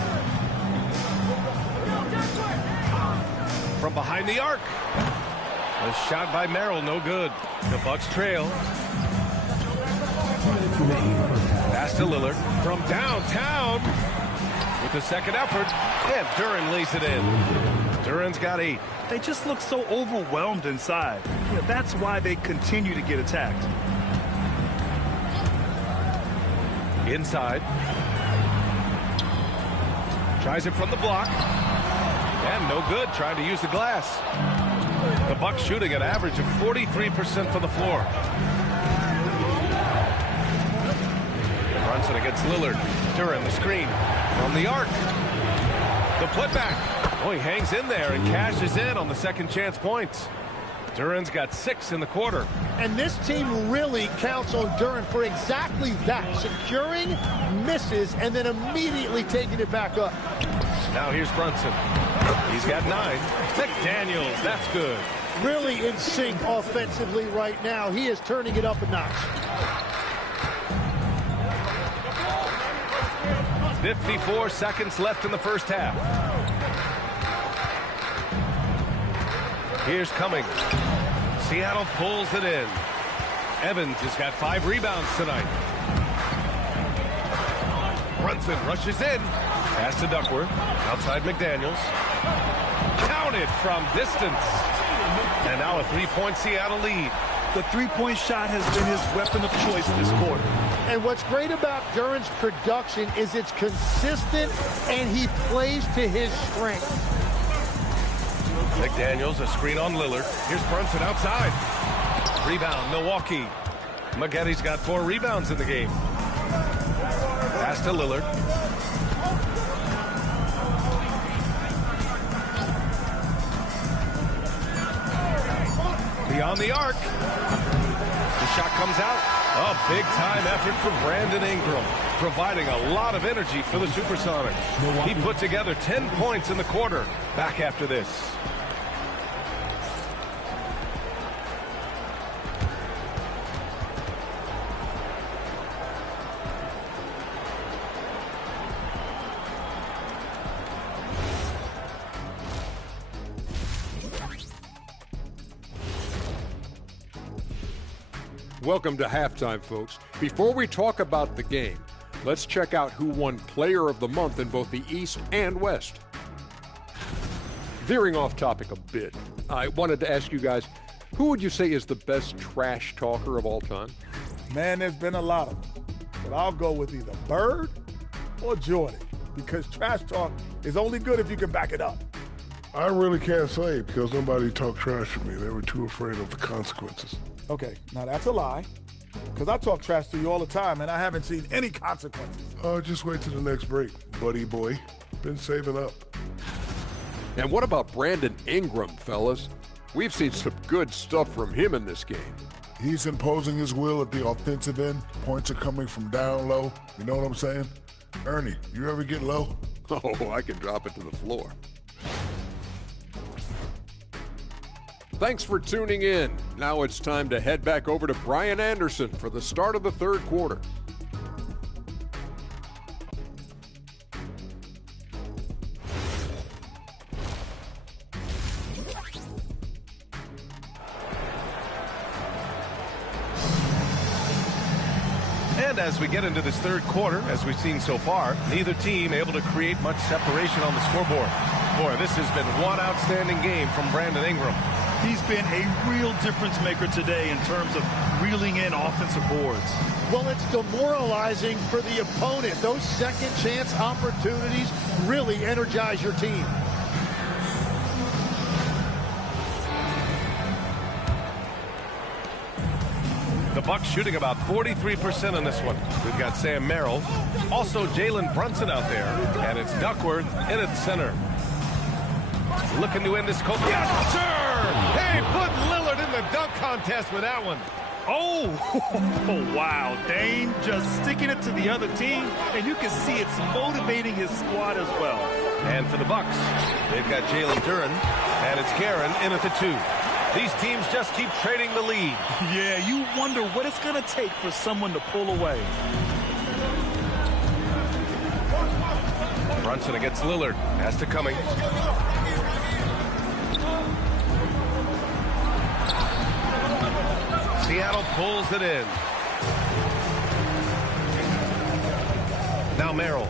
From behind the arc. A shot by Merrill, no good. The Bucks trail. Pass to Lillard from downtown with the second effort, and Duren lays it in. Duren's got 8. They just look so overwhelmed inside. Yeah, that's why they continue to get attacked. Inside. Tries it from the block. And no good, trying to use the glass. The Bucks shooting an average of 43% from the floor. Brunson against Lillard. Duren the screen from the arc. The putback. Oh, he hangs in there and cashes in on the second chance points. Duren's got 6 in the quarter. And this team really counts on Duren for exactly that. Securing, misses, and then immediately taking it back up. Now here's Brunson. He's got 9. McDaniels, that's good. Really in sync offensively right now. He is turning it up a notch. 54 seconds left in the first half. Here's Cummings. Seattle pulls it in. Evans has got 5 rebounds tonight. Brunson rushes in. Pass to Duckworth. Outside McDaniels. Counted from distance. And now a 3-point Seattle lead. The three-point shot has been his weapon of choice this quarter. And what's great about Duren's production is it's consistent and he plays to his strength. McDaniels, a screen on Lillard. Here's Brunson outside. Rebound, Milwaukee. Maggotti's got 4 rebounds in the game. Pass to Lillard. Beyond the arc. The shot comes out. A big-time effort from Brandon Ingram, providing a lot of energy for the Supersonics. He put together 10 points in the quarter. Back after this. Welcome to halftime, folks. Before we talk about the game, let's check out who won Player of the Month in both the East and West. Veering off topic a bit, I wanted to ask you guys, who would you say is the best trash talker of all time? Man, there's been a lot of them, but I'll go with either Bird or Jordan, because trash talk is only good if you can back it up. I really can't say because nobody talked trash to me. They were too afraid of the consequences. Okay, now that's a lie, because I talk trash to you all the time, and I haven't seen any consequences. Oh, just wait till the next break, buddy boy. Been saving up. And what about Brandon Ingram, fellas? We've seen some good stuff from him in this game. He's imposing his will at the offensive end. Points are coming from down low. You know what I'm saying? Ernie, you ever get low? Oh, I can drop it to the floor. Thanks for tuning in. Now it's time to head back over to Brian Anderson for the start of the third quarter. And as we get into this third quarter, as we've seen so far, neither team able to create much separation on the scoreboard. Boy, this has been one outstanding game from Brandon Ingram. He's been a real difference maker today in terms of reeling in offensive boards. Well, it's demoralizing for the opponent. Those second chance opportunities really energize your team. The Bucks shooting about 43% in this one. We've got Sam Merrill, also Jalen Brunson out there, and it's Duckworth in at center. Looking to end this. Yes, sir! Hey, put Lillard in the dunk contest with that one. Oh, wow. Dame just sticking it to the other team, and you can see it's motivating his squad as well. And for the Bucks, they've got Jalen Duren, and it's Guerin in at the 2. These teams just keep trading the lead. Yeah, you wonder what it's going to take for someone to pull away. Brunson against Lillard. Pass to Cummings. Seattle pulls it in. Now Merrill.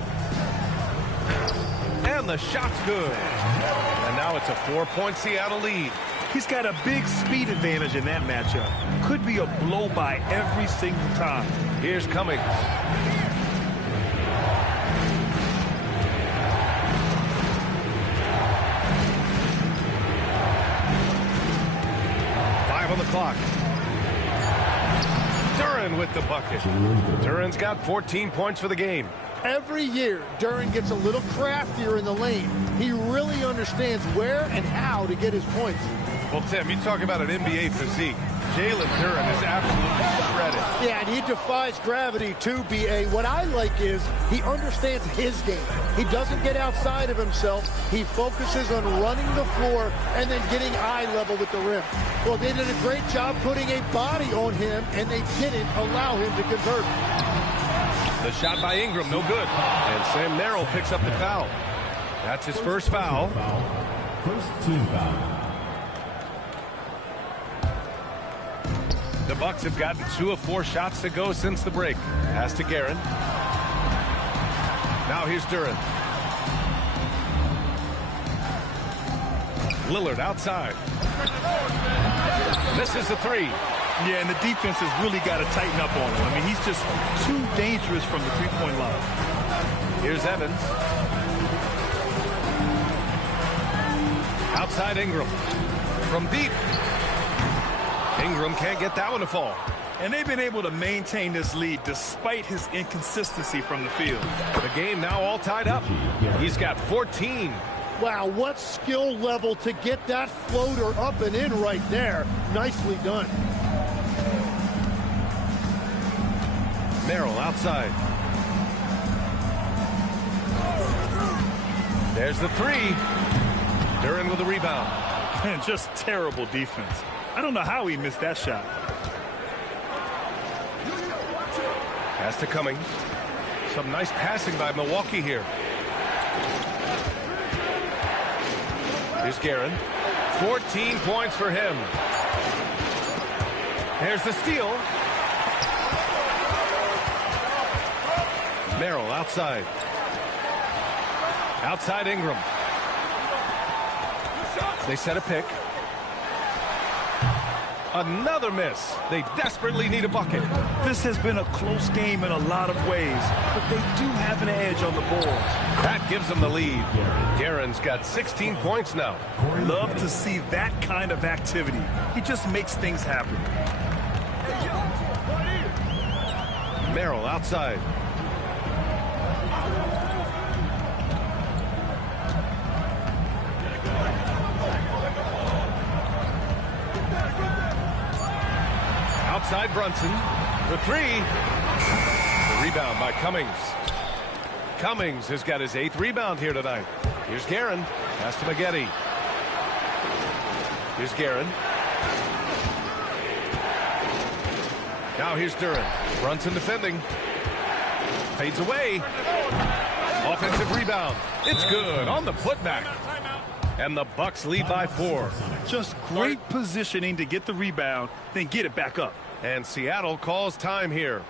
And the shot's good. And now it's a 4-point Seattle lead. He's got a big speed advantage in that matchup. Could be a blow by every single time. Here's Cummings. On the clock. Duren with the bucket. Duren's got 14 points for the game. Every year, Duren gets a little craftier in the lane. He really understands where and how to get his points. Well, Tim, you talk about an NBA physique. Jalen Duren is absolutely shredded. Yeah, and he defies gravity too, B.A. What I like is he understands his game. He doesn't get outside of himself. He focuses on running the floor and then getting eye level with the rim. Well, they did a great job putting a body on him, and they didn't allow him to convert. The shot by Ingram, no good. And Sam Merrill picks up the foul. That's his first foul. First team foul. The Bucks have gotten 2 of 4 shots to go since the break. Pass to Guerin. Now here's Duren. Lillard outside. Misses the 3. Yeah, and the defense has really got to tighten up on him. I mean, he's just too dangerous from the three-point line. Here's Evans. Outside Ingram. From deep. Ingram can't get that one to fall. And they've been able to maintain this lead despite his inconsistency from the field. The game now all tied up. He's got 14. Wow, what skill level to get that floater up and in right there. Nicely done. Merrill outside. There's the 3. Duren with the rebound. And just terrible defense. I don't know how he missed that shot. Pass to Cummings. Some nice passing by Milwaukee here. Here's Guerin. 14 points for him. Here's the steal. Merrill outside. Outside Ingram. They set a pick. Another miss. They desperately need a bucket. This has been a close game in a lot of ways, but they do have an edge on the board. That gives them the lead. Guerin's got 16 points now. Love to see that kind of activity. He just makes things happen. Merrill outside. Outside Brunson for 3. The rebound by Cummings. Cummings has got his 8th rebound here tonight. Here's Guerin. Pass to Maggette. Here's Guerin. Now here's Duren. Brunson defending. Fades away. Offensive rebound. It's good on the putback. And the Bucks lead by 4. Just great positioning to get the rebound, then get it back up. And Seattle calls time here.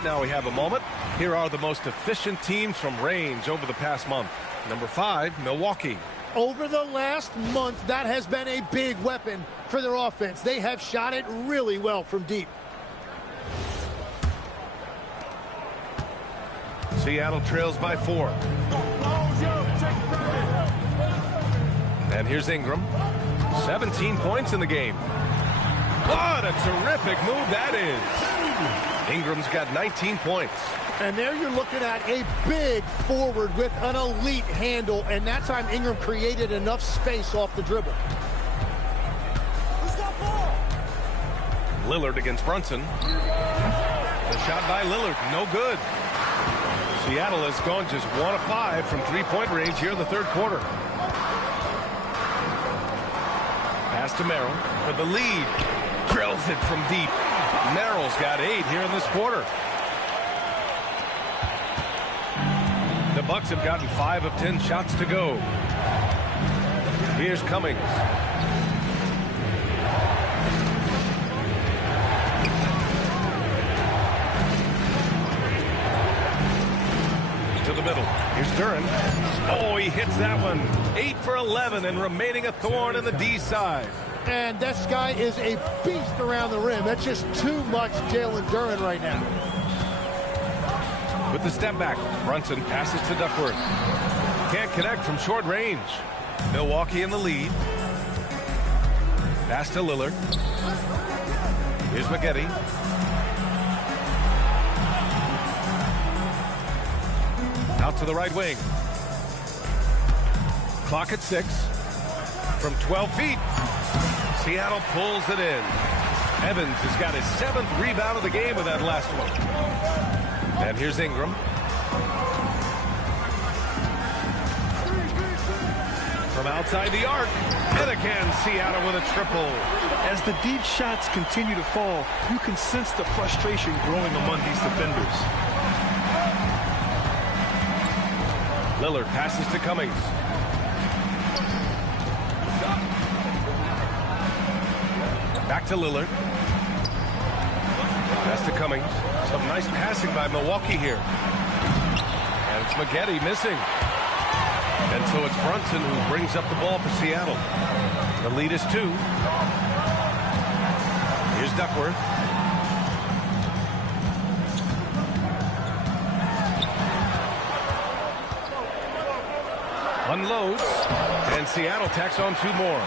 right now we have a moment. Here are the most efficient teams from range over the past month. Number 5, Milwaukee. Over the last month, that has been a big weapon for their offense. They have shot it really well from deep. Seattle trails by 4. And here's Ingram. 17 points in the game. What a terrific move that is. Ingram's got 19 points. And there you're looking at a big forward with an elite handle, and that time Ingram created enough space off the dribble. Lillard against Brunson. The shot by Lillard, no good. Seattle has gone just 1 of 5 from three-point range here in the third quarter. Pass to Merrill for the lead. Drills it from deep. Merrill's got 8 here in this quarter. The Bucks have gotten 5 of 10 shots to go. Here's Cummings. To the middle. Here's Duran. Oh, he hits that one. 8 for 11 and remaining a thorn in the D side. And this guy is a beast around the rim. That's just too much Jalen Duran right now. With the step back, Brunson passes to Duckworth. Can't connect from short range. Milwaukee in the lead. Pass to Lillard. Here's McGetty. Out to the right wing. Clock at 6. From 12 feet. Seattle pulls it in. Evans has got his 7th rebound of the game with that last one. And here's Ingram. From outside the arc. And again, Seattle with a triple. As the deep shots continue to fall, you can sense the frustration growing among these defenders. Lillard passes to Cummings. Back to Lillard. Pass to Cummings. Some nice passing by Milwaukee here. And it's McGetty missing. And so it's Brunson who brings up the ball for Seattle. The lead is 2. Here's Duckworth. Unloads. And Seattle tacks on 2 more.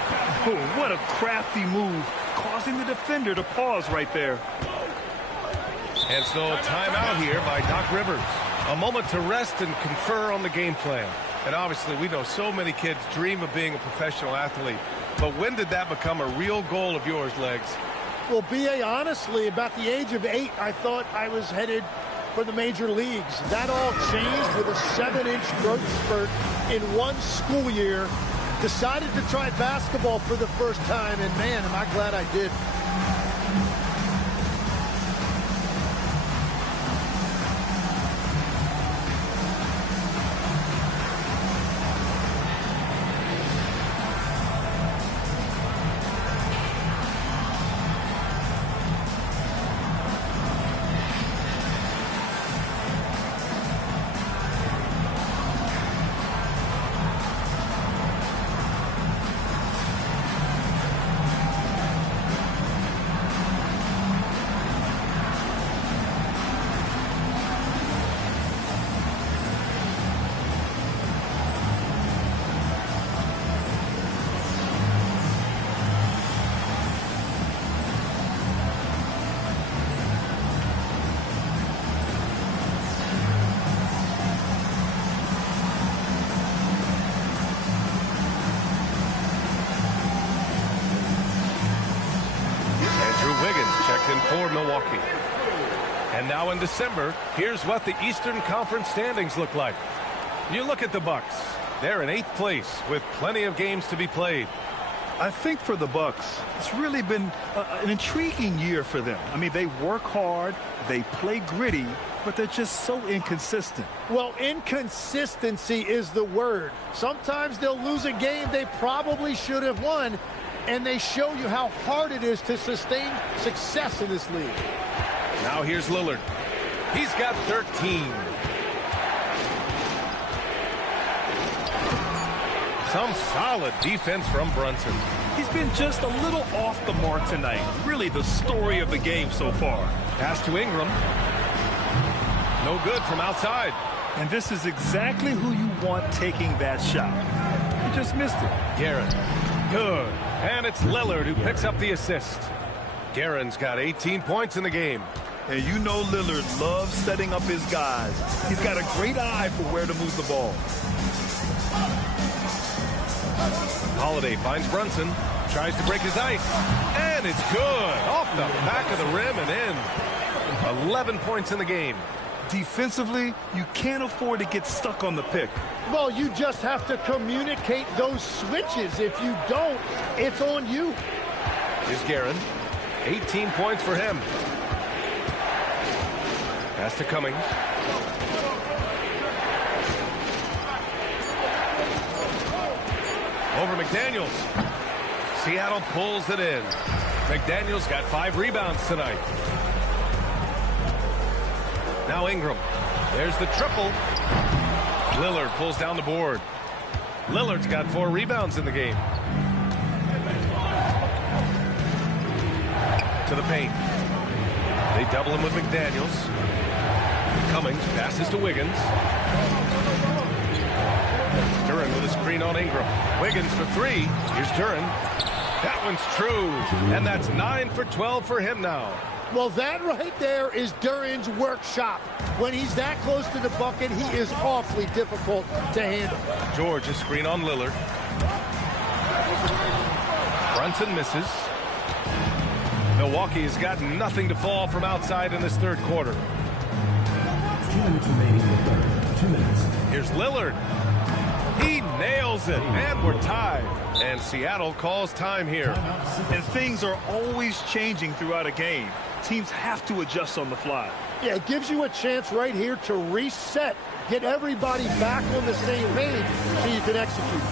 Oh, what a crafty move, causing the defender to pause right there. And so timeout here by Doc Rivers. A moment to rest and confer on the game plan. And obviously we know so many kids dream of being a professional athlete. But when did that become a real goal of yours, Legs? Well, B.A., honestly, about the age of 8, I thought I was headed for the major leagues. That all changed with a 7-inch growth spurt in one school year. Decided to try basketball for the first time, and man, am I glad I did. For Milwaukee. And now in December, here's what the Eastern Conference standings look like. You look at the Bucks. They're in 8th place with plenty of games to be played. I think for the Bucks, it's really been an intriguing year for them. I mean, they work hard, they play gritty, but they're just so inconsistent. Well, inconsistency is the word. Sometimes they'll lose a game they probably should have won, and they show you how hard it is to sustain success in this league. Now here's Lillard. He's got 13. Some solid defense from Brunson. He's been just a little off the mark tonight. Really the story of the game so far. Pass to Ingram. No good from outside. And this is exactly who you want taking that shot. He just missed it. Guerin. Good. And it's Lillard who picks up the assist. Guerin's got 18 points in the game. And you know Lillard loves setting up his guys. He's got a great eye for where to move the ball. Holiday finds Brunson. Tries to break his ice. And it's good. Off the back of the rim and in. 11 points in the game. Defensively, you can't afford to get stuck on the pick. Well, you just have to communicate those switches. If you don't, it's on you. Here's Guerin. 18 points for him. Pass to Cummings. Over McDaniels. Seattle pulls it in. McDaniels got 5 rebounds tonight. Now Ingram. There's the triple. Lillard pulls down the board. Lillard's got 4 rebounds in the game. To the paint. They double him with McDaniels. Cummings passes to Wiggins. Duren with a screen on Ingram. Wiggins for 3. Here's Duren. That one's true. And that's 9 for 12 for him now. Well, that right there is Duren's workshop. When he's that close to the bucket, he is awfully difficult to handle. George, a screen on Lillard. Brunson misses. Milwaukee has got nothing to fall from outside in this third quarter. 2 minutes remaining in the third. 2 minutes. Here's Lillard. He nails it, and we're tied. And Seattle calls time here. And things are always changing throughout a game. Teams have to adjust on the fly. Yeah, it gives you a chance right here to reset, get everybody back on the same page so you can execute.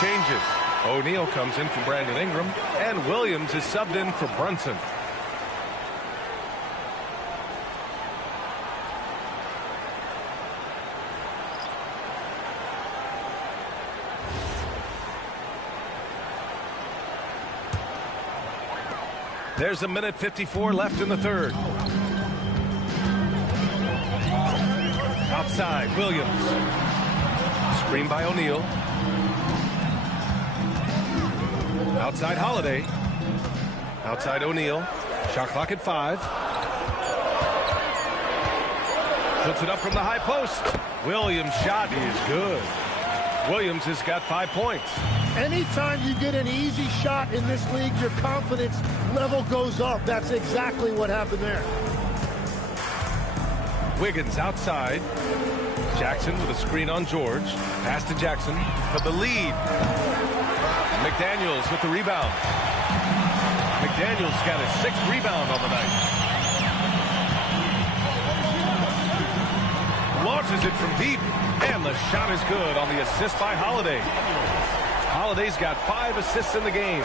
Changes. O'Neal comes in for Brandon Ingram, and Williams is subbed in for Brunson. There's 1:54 left in the third. Outside, Williams. Screen by O'Neal. Outside Holiday. Outside O'Neal. Shot clock at 5. Puts it up from the high post. Williams' shot is good. Williams has got 5 points. Anytime you get an easy shot in this league, your confidence level goes up. That's exactly what happened there. Wiggins outside. Jackson with a screen on George. Pass to Jackson for the lead. McDaniels with the rebound. McDaniels got his 6th rebound on the night. Launches it from deep, and the shot is good on the assist by Holiday. Holiday's got 5 assists in the game.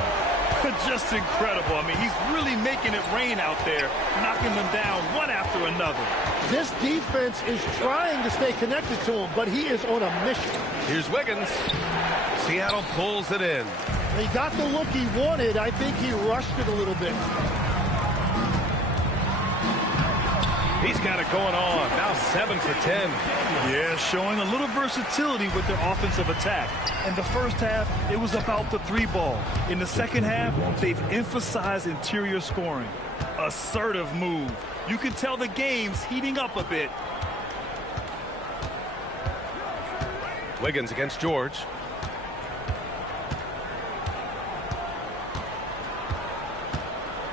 Just incredible. I mean, he's really making it rain out there, knocking them down one after another. This defense is trying to stay connected to him, but he is on a mission. Here's Wiggins. Seattle pulls it in. He got the look he wanted. I think he rushed it a little bit. He's got it going on. Now 7 for 10. Yeah, showing a little versatility with their offensive attack. In the first half, it was about the 3-ball. In the second half, they've emphasized interior scoring. Assertive move. You can tell the game's heating up a bit. Wiggins against George.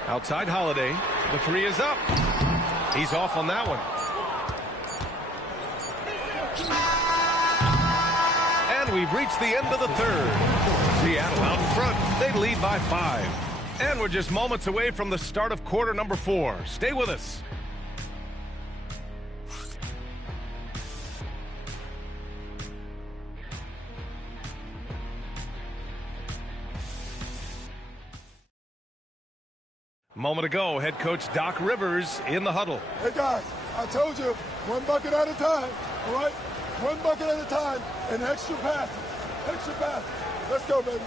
Outside Holiday. The 3 is up. He's off on that one. And we've reached the end of the third. Seattle out in front. They lead by 5. And we're just moments away from the start of quarter number 4. Stay with us. Moment ago, head coach Doc Rivers in the huddle. Hey, guys, I told you, one bucket at a time, all right? One bucket at a time and extra passes. Extra passes. Let's go, baby.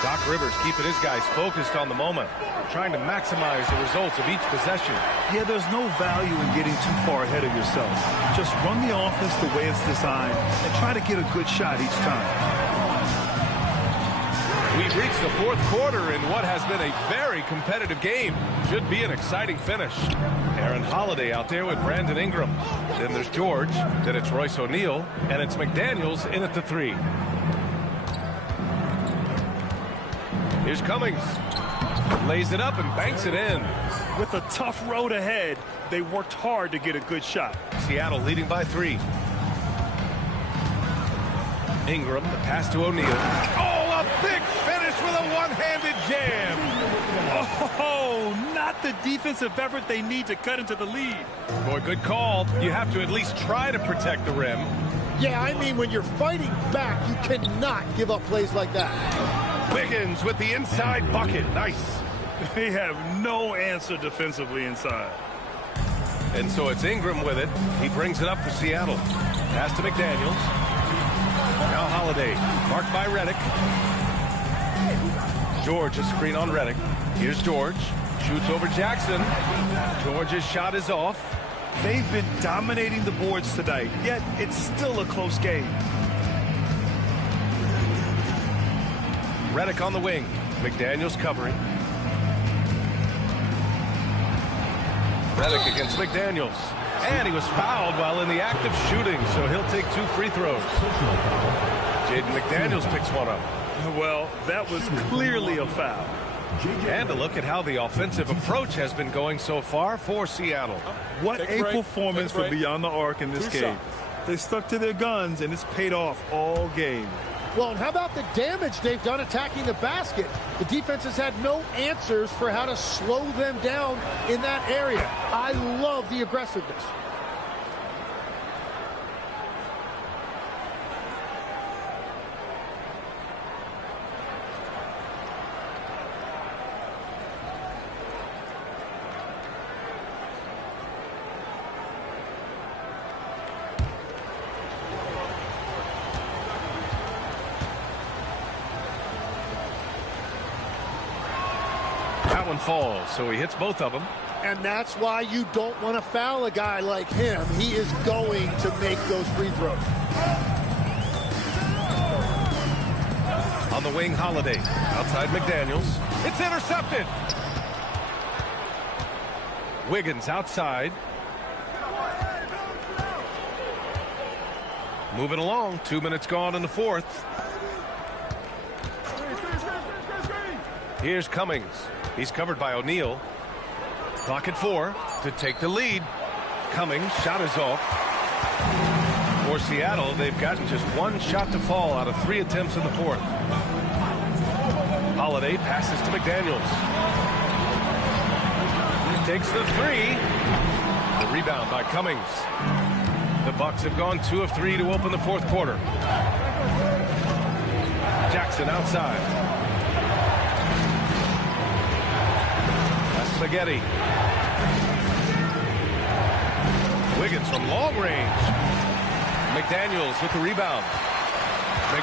Doc Rivers keeping his guys focused on the moment, trying to maximize the results of each possession. Yeah, there's no value in getting too far ahead of yourself. Just run the offense the way it's designed and try to get a good shot each time. We've reached the fourth quarter in what has been a very competitive game. Should be an exciting finish. Aaron Holiday out there with Brandon Ingram. Then there's George. Then it's Royce O'Neal. And it's McDaniels in at the 3. Here's Cummings. Lays it up and banks it in. With a tough road ahead, they worked hard to get a good shot. Seattle leading by 3. Ingram, the pass to O'Neal. Oh, a big finish with a one-handed jam. Oh, not the defensive effort they need to cut into the lead. Boy, good call. You have to at least try to protect the rim. Yeah, I mean, when you're fighting back, you cannot give up plays like that. Wiggins with the inside bucket. Nice. They have no answer defensively inside. And so it's Ingram with it. He brings it up for Seattle. Pass to McDaniels. Now Holiday, marked by Redick. George, a screen on Redick. Here's George. Shoots over Jackson. George's shot is off. They've been dominating the boards tonight, yet it's still a close game. Redick on the wing. McDaniels covering. Redick against McDaniels. And he was fouled while in the act of shooting, so he'll take 2 free throws. Jaden McDaniels picks one up. Well, that was clearly a foul. And a look at how the offensive approach has been going so far for Seattle. What a performance for Beyond the Arc in this game. They stuck to their guns, and it's paid off all game. Well, and how about the damage they've done attacking the basket? The defense has had no answers for how to slow them down in that area. I love the aggressiveness. That one falls, so he hits both of them. And that's why you don't want to foul a guy like him. He is going to make those free throws. On the wing, Holiday. Outside McDaniels. It's intercepted. Wiggins outside. Moving along. 2 minutes gone in the fourth. Here's Cummings. He's covered by O'Neal. Clock at 4 to take the lead. Cummings, shot is off. For Seattle, they've gotten just 1 shot to fall out of 3 attempts in the fourth. Holiday passes to McDaniels. He takes the 3. The rebound by Cummings. The Bucks have gone 2 of 3 to open the fourth quarter. Jackson outside. Spaghetti. Wiggins from long range. McDaniels with the rebound.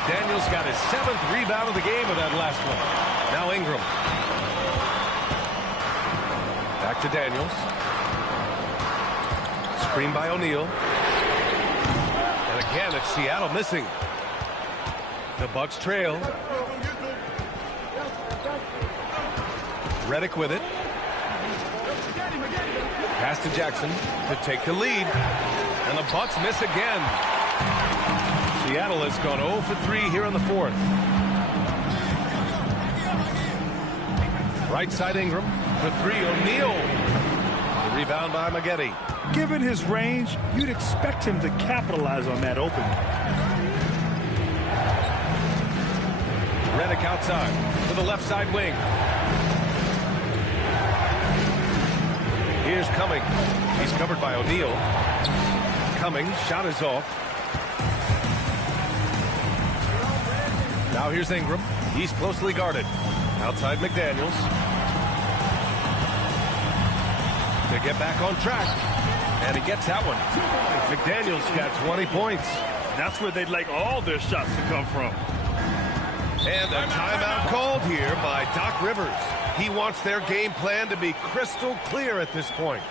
McDaniels got his 7th rebound of the game with that last one. Now Ingram. Back to Daniels. Screen by O'Neal. And again, it's Seattle missing. The Bucks trail. Redick with it. Pass to Jackson to take the lead. And the Bucks miss again. Seattle has gone 0 for 3 here in the 4th. Right side Ingram for 3. O'Neal. The rebound by Maggette. Given his range, you'd expect him to capitalize on that opening. Redick outside to the left side wing. Here's Cummings. He's covered by O'Neal. Cummings, shot is off. Now here's Ingram. He's closely guarded. Outside McDaniels. To get back on track. And he gets that one. McDaniels got 20 points. That's where they'd like all their shots to come from. And a timeout called here by Doc Rivers. He wants their game plan to be crystal clear at this point.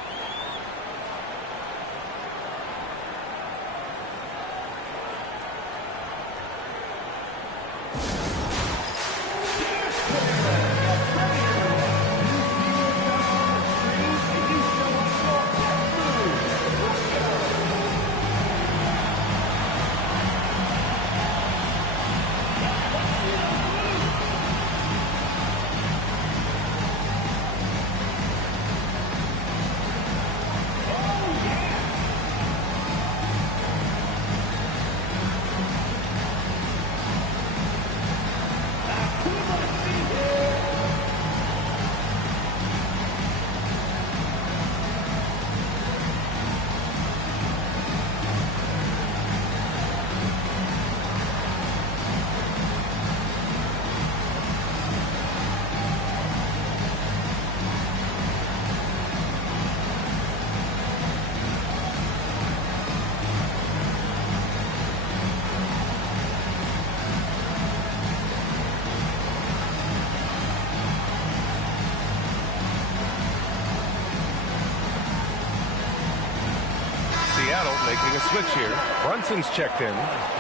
Making a switch here. Brunson's checked in.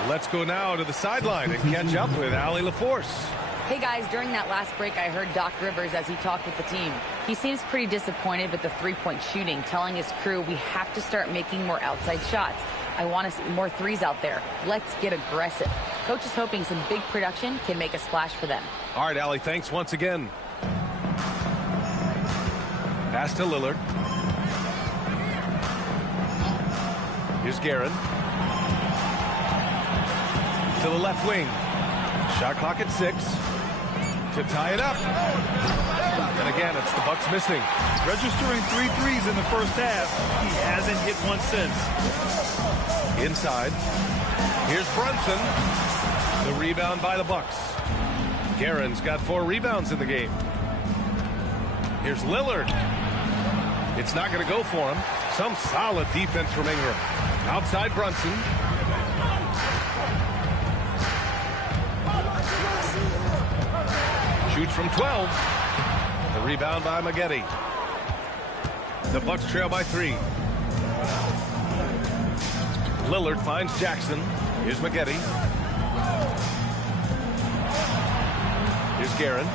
Let's go now to the sideline and catch up with Allie LaForce. Hey guys, during that last break, I heard Doc Rivers as he talked with the team. He seems pretty disappointed with the three-point shooting, telling his crew we have to start making more outside shots. I want to see more threes out there. Let's get aggressive. Coach is hoping some big production can make a splash for them. All right, Allie, thanks once again. Pass to Lillard. Here's Guerin. To the left wing. Shot clock at 6. To tie it up. And again, it's the Bucks missing. Registering 3 threes in the first half. He hasn't hit one since. Inside. Here's Brunson. The rebound by the Bucks. Guerin's got 4 rebounds in the game. Here's Lillard. It's not going to go for him. Some solid defense from Ingram. Outside Brunson. Shoots from 12. The rebound by Maggette. The Bucks trail by 3. Lillard finds Jackson. Here's Maggette. Here's Guerin.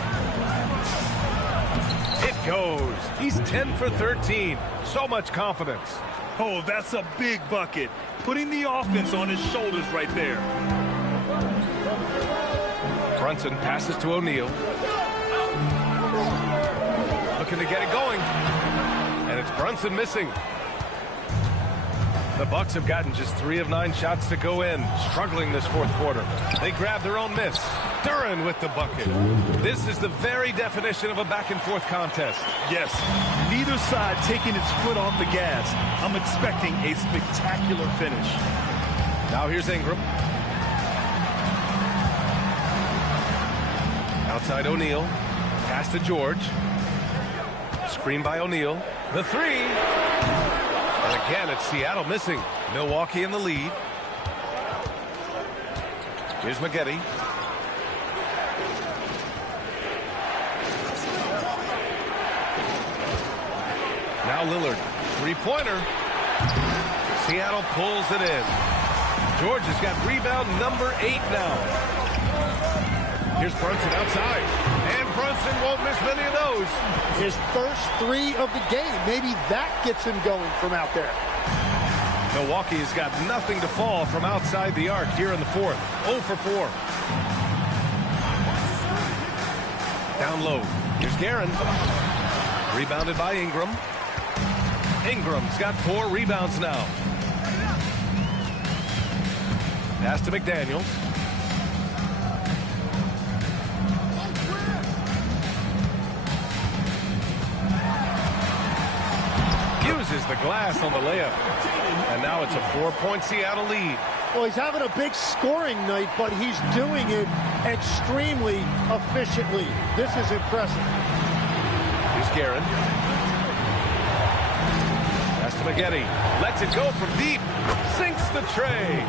It goes. He's 10 for 13. So much confidence. Oh, that's a big bucket. Putting the offense on his shoulders right there. Brunson passes to O'Neal. Looking to get it going. And it's Brunson missing. The Bucks have gotten just 3 of 9 shots to go in, struggling this 4th quarter. They grab their own miss. Duren with the bucket. This is the very definition of a back-and-forth contest. Yes, neither side taking its foot off the gas. I'm expecting a spectacular finish. Now here's Ingram. Outside O'Neal. Pass to George. Screen by O'Neal. The 3. And again, it's Seattle missing. Milwaukee in the lead. Here's McGetty. Now Lillard. Three-pointer. Seattle pulls it in. George has got rebound number 8 now. Here's Brunson outside. And Brunson won't miss many of those. His first 3 of the game. Maybe that gets him going from out there. Milwaukee has got nothing to fall from outside the arc here in the 4th. 0 for 4. Down low. Here's Guerin. Rebounded by Ingram. Ingram's got 4 rebounds now. Pass to McDaniels. Uses the glass on the layup. And now it's a 4-point Seattle lead. Well, he's having a big scoring night, but he's doing it extremely efficiently. This is impressive. Here's Guerin. Pass to McGetty. Lets it go from deep. Sinks the tray.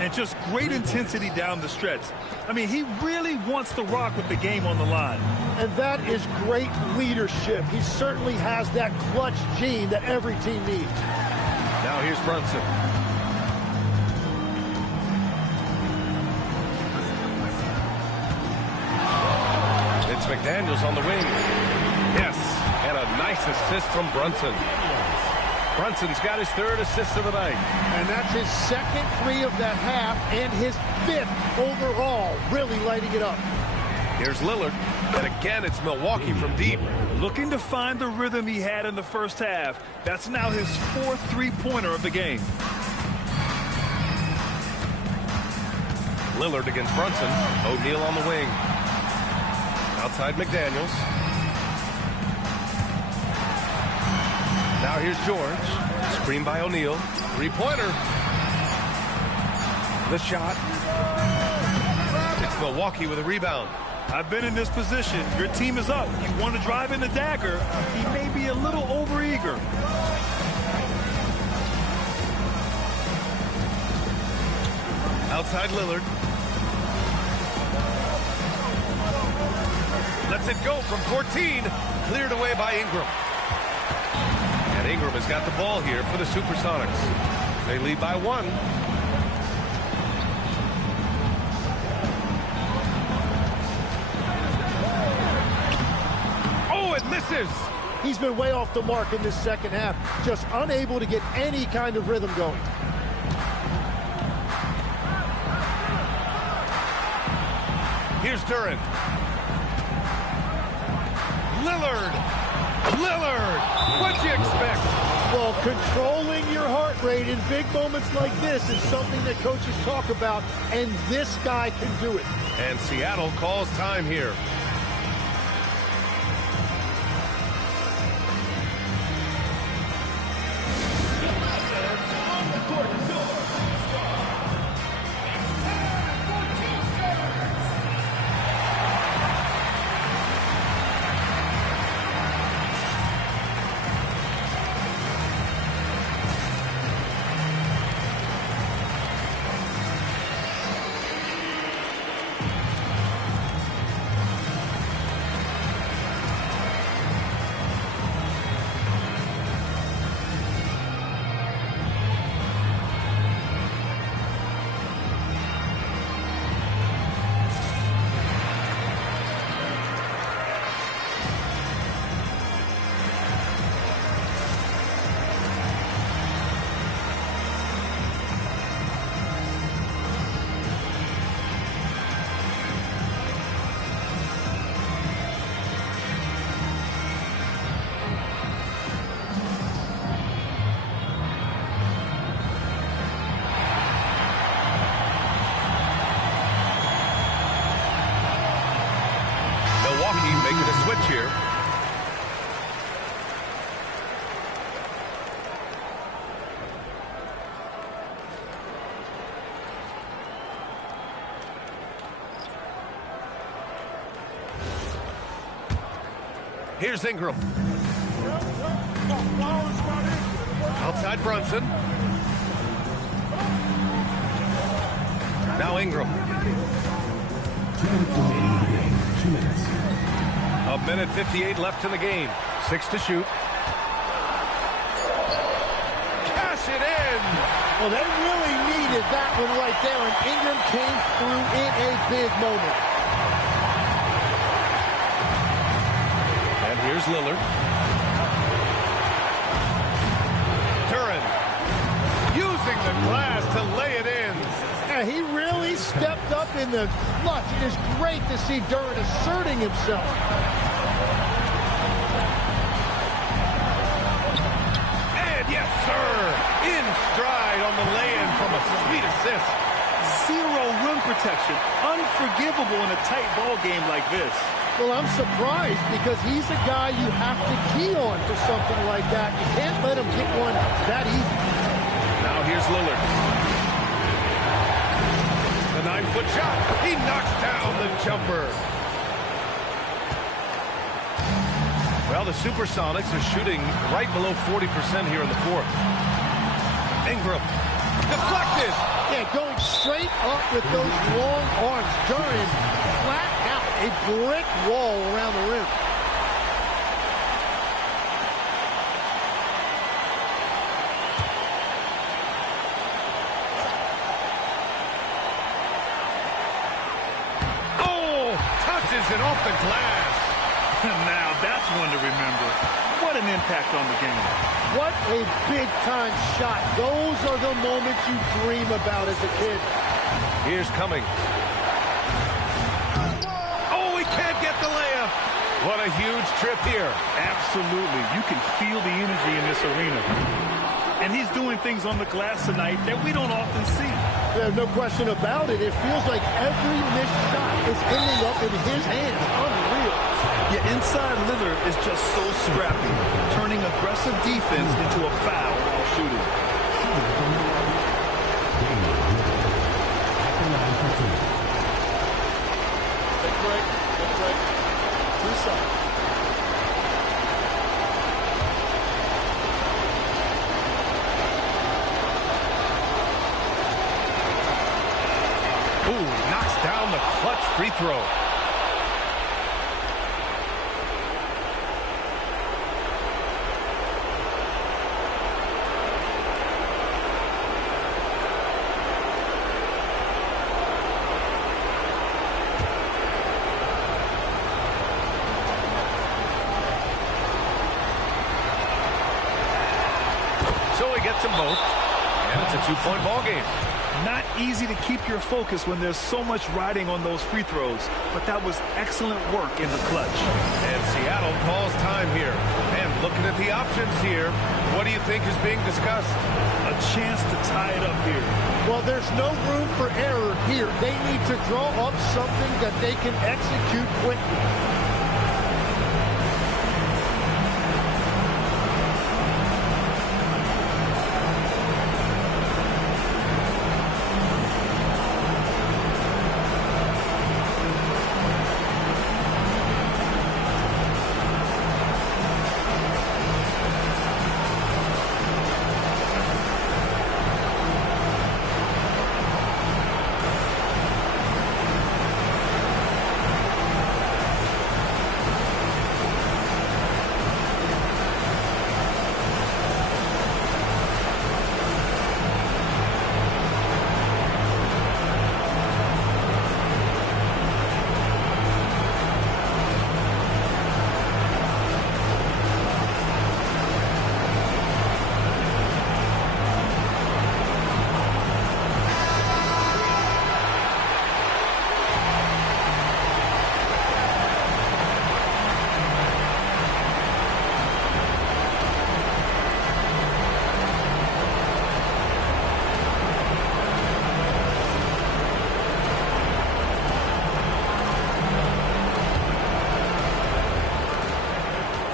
And just great intensity down the stretch. I mean, he really wants to rock with the game on the line. And that is great leadership. He certainly has that clutch gene that every team needs. Now here's Brunson. It's McDaniels on the wing. Yes, and a nice assist from Brunson. Brunson's got his 3rd assist of the night. And that's his 2nd 3 of that half and his 5th overall, really lighting it up. Here's Lillard. And again, it's Milwaukee from deep. Looking to find the rhythm he had in the first half. That's now his 4th three-pointer of the game. Lillard against Brunson. O'Neal on the wing. Outside McDaniels. Now here's George. Screen by O'Neal. Three-pointer. The shot. It's Milwaukee with a rebound. I've been in this position. Your team is up. You want to drive in the dagger. He may be a little overeager. Outside Lillard. Lets it go from 14. Cleared away by Ingram. And Ingram has got the ball here for the Supersonics. They lead by 1. Misses. He's been way off the mark in this second half, just unable to get any kind of rhythm going. Here's Duran. Lillard. What'd you expect? Well, controlling your heart rate in big moments like this is something that coaches talk about, and this guy can do it. And Seattle calls time here. Making a switch here. Here's Ingram. Outside Brunson. Now Ingram. 2 minutes remaining in the game. 2 minutes. A minute 58 left in the game. 6 to shoot. Cash it in. Well, they really needed that one right there, and Ingram came through in a big moment. And here's Lillard. Duran using the glass to lay it in. Yeah, he really stepped up in the clutch. It is great to see Duran asserting himself. And yes, sir, in stride on the lay-in from a sweet assist. Zero rim protection. Unforgivable in a tight ball game like this. Well, I'm surprised because he's a guy you have to key on for something like that. You can't let him get one that easy. Now here's Lillard. The 9-foot shot. He knocks down the jumper. Well, the Supersonics are shooting right below 40% here in the fourth. Ingram. Deflected. Yeah, going straight up with those long arms. Duran flat out. A brick wall around the rim. Oh, touches it off the glass. Now that's one to remember. What an impact on the game. What a big-time shot. Those are the moments you dream about as a kid. Here's Cummings. Oh, he can't get the layup. What a huge trip here. Absolutely. You can feel the energy in this arena. And he's doing things on the glass tonight that we don't often see. There's no question about it. It feels like every missed shot is ending up in his hands. Unreal. Yeah, inside Lillard is just so scrappy, turning aggressive defense into a foul while shooting. Take a break. Take a break. 2 shots. Ooh, knocks down the clutch free throw. So he gets them both, and it's a 2-point ball game. Not easy to keep your focus when there's so much riding on those free throws, but that was excellent work in the clutch. And Seattle calls time here. And looking at the options here, what do you think is being discussed? A chance to tie it up here. Well, there's no room for error here. They need to draw up something that they can execute quickly.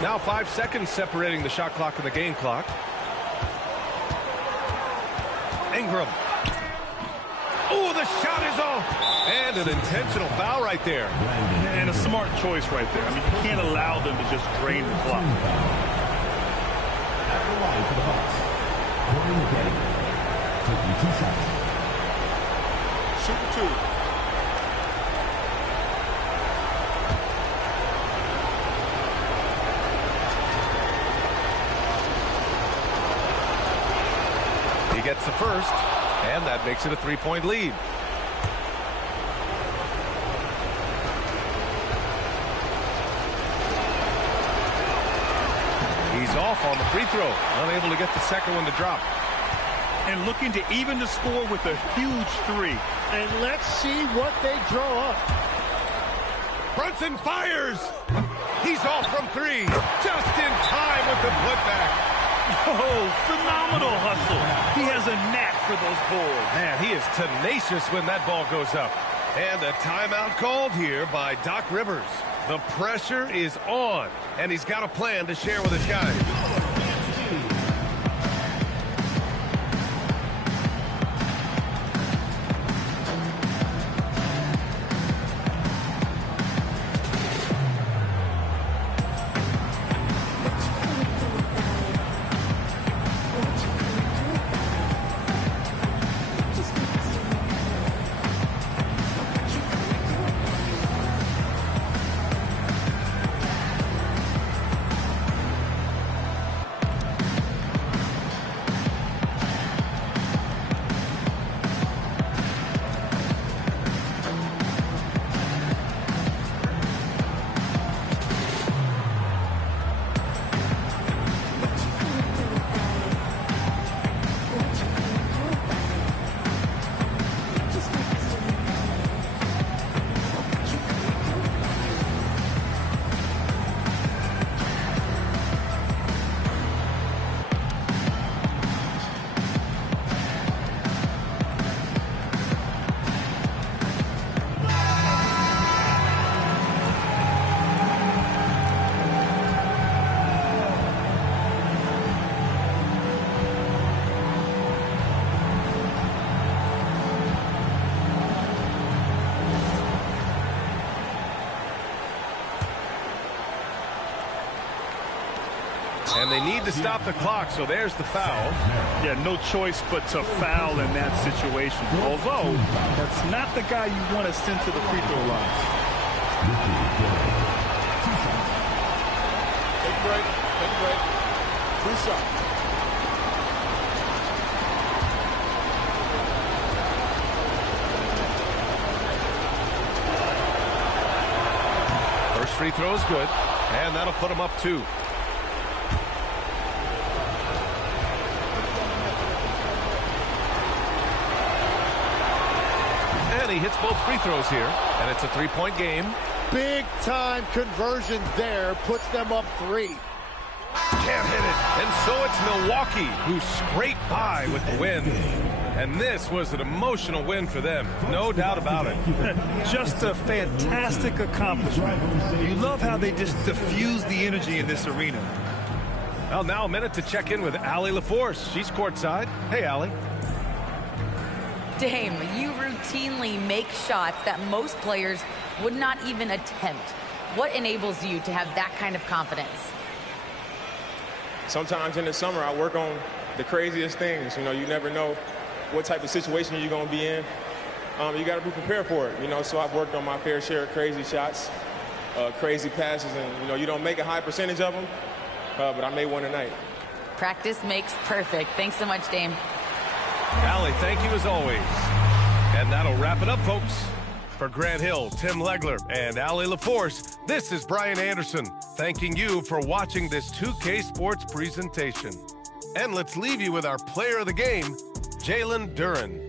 Now 5 seconds separating the shot clock and the game clock. Ingram. Oh, the shot is off. And an intentional foul right there. And a smart choice right there. I mean, you can't allow them to just drain the clock. At the line for the Bucks. Corey McGetty. Taking 2 shots. shooting 2. He gets the first, and that makes it a 3-point lead. He's off on the free throw, unable to get the second one to drop. And looking to even the score with a huge 3. And let's see what they draw up. Brunson fires. He's off from 3. Just in time with the putback. Oh, phenomenal hustle. He has a knack for those boards. Man, he is tenacious when that ball goes up. And a timeout called here by Doc Rivers. The pressure is on, and he's got a plan to share with his guys. And they need to stop the clock, so there's the foul. Yeah, no choice but to foul in that situation. Although, that's not the guy you want to send to the free throw line. Take a break. Take a break. 2 shots. First free throw is good, and that'll put him up 2. And he hits both free throws here, and it's a 3-point game. Big time conversion there, puts them up 3. Can't hit it. And so it's Milwaukee who scraped by with the win. And this was an emotional win for them, no doubt about it. Just a fantastic accomplishment. You love how they just diffuse the energy in this arena. Well, now a minute to check in with Allie LaForce. She's courtside. Hey, Allie. Dame, you routinely make shots that most players would not even attempt. What enables you to have that kind of confidence? Sometimes in the summer, I work on the craziest things. You know, you never know what type of situation you're going to be in. You got to be prepared for it, you know, so I've worked on my fair share of crazy shots, crazy passes, and, you know, you don't make a high percentage of them, but I made one tonight. Practice makes perfect. Thanks so much, Dame. Allie, thank you as always. And that'll wrap it up, folks. For Grant Hill, Tim Legler, and Allie LaForce, this is Brian Anderson, thanking you for watching this 2K Sports presentation. And let's leave you with our player of the game, Jalen Duren.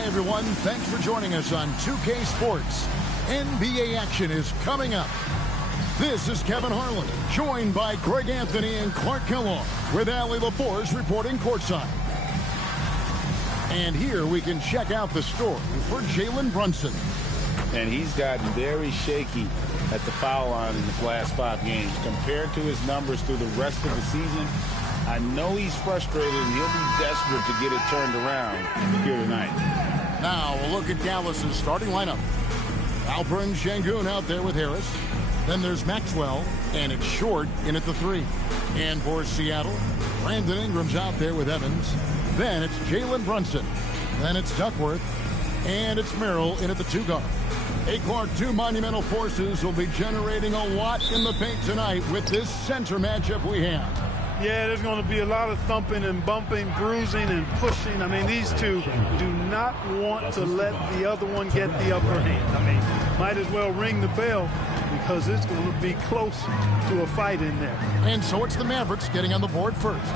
Hi, everyone. Thanks for joining us on 2K Sports. NBA action is coming up. This is Kevin Harlan, joined by Greg Anthony and Clark Kellogg, with Allie LaForce reporting courtside. And here we can check out the story for Jalen Brunson. And he's gotten very shaky at the foul line in the last 5 games. Compared to his numbers through the rest of the season, I know he's frustrated and he'll be desperate to get it turned around here tonight. Now we'll look at Dallas's starting lineup. Alperen Sengun out there with Harris. Then there's Maxwell, and it's Short in at the 3. And for Seattle, Brandon Ingram's out there with Evans. Then it's Jalen Brunson. Then it's Duckworth. And it's Merrill in at the 2 guard. Hey, Clark, 2 monumental forces will be generating a lot in the paint tonight with this center matchup we have. Yeah, there's going to be a lot of thumping and bumping, bruising and pushing. I mean, these two do not want to let the other one get the upper hand. I mean, might as well ring the bell because it's going to be close to a fight in there. And so it's the Mavericks getting on the board first.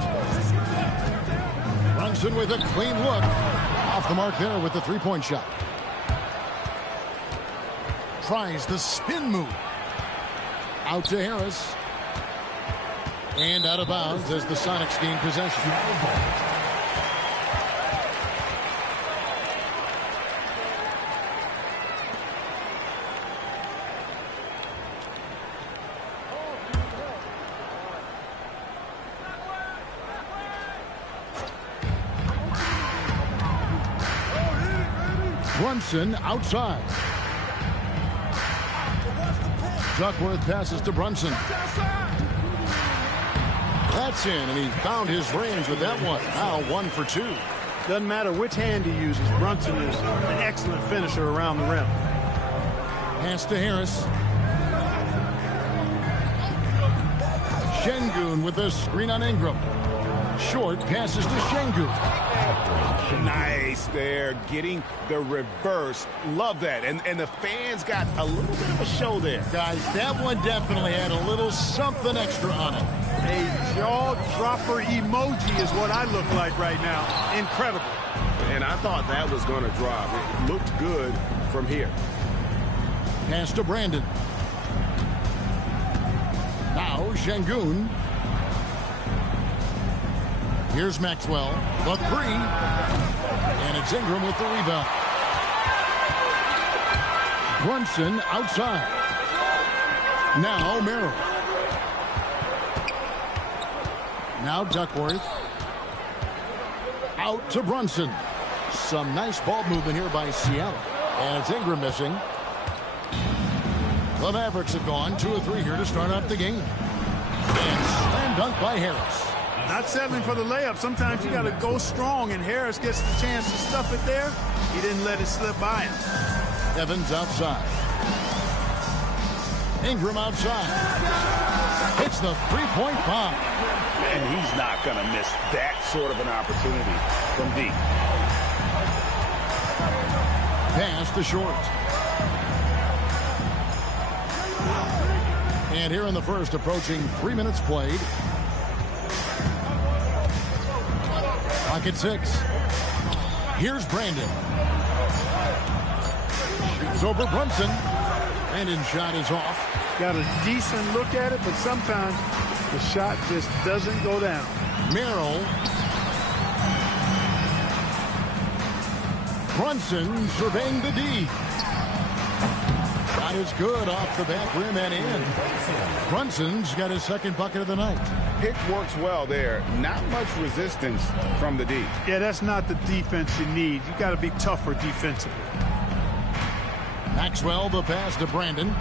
Brunson with a clean look. Off the mark there with the 3-point shot. Tries the spin move. Out to Harris. And out of bounds as the Sonics gain possession. Brunson outside. Duckworth passes to Brunson. That's in, and he found his range with that one. Now 1 for 2. Doesn't matter which hand he uses. Brunson is an excellent finisher around the rim. Pass to Harris. Sengun with a screen on Ingram. Short passes to Sengun. Nice there, getting the reverse. Love that. And the fans got a little bit of a show there. Guys, that one definitely had a little something extra on it. A jaw-dropper emoji is what I look like right now. Incredible. And I thought that was going to drop. It looked good from here. Pass to Brandon. Now Sengun. Here's Maxwell. The 3. And it's Ingram with the rebound. Brunson outside. Now Merrill. Now Duckworth. Out to Brunson. Some nice ball movement here by Seattle. And it's Ingram missing. The Mavericks have gone 2 of 3 here to start out the game. And slam dunk by Harris. Not settling for the layup. Sometimes you got to go strong, and Harris gets the chance to stuff it there. He didn't let it slip by him. Evans outside. Ingram outside. Hits the 3-point bomb. And he's not going to miss that sort of an opportunity from deep. Pass to Short. And here in the first, approaching 3 minutes played. Clock at 6. Here's Brandon. Shoots over Brunson. Brandon's shot is off. Got a decent look at it, but sometimes the shot just doesn't go down. Merrill. Brunson surveying the D. Shot is good off the back rim and in. Brunson's got his second bucket of the night. Pick works well there. Not much resistance from the D. Yeah, that's not the defense you need. You got to be tougher defensively. Maxwell, the pass to Brandon.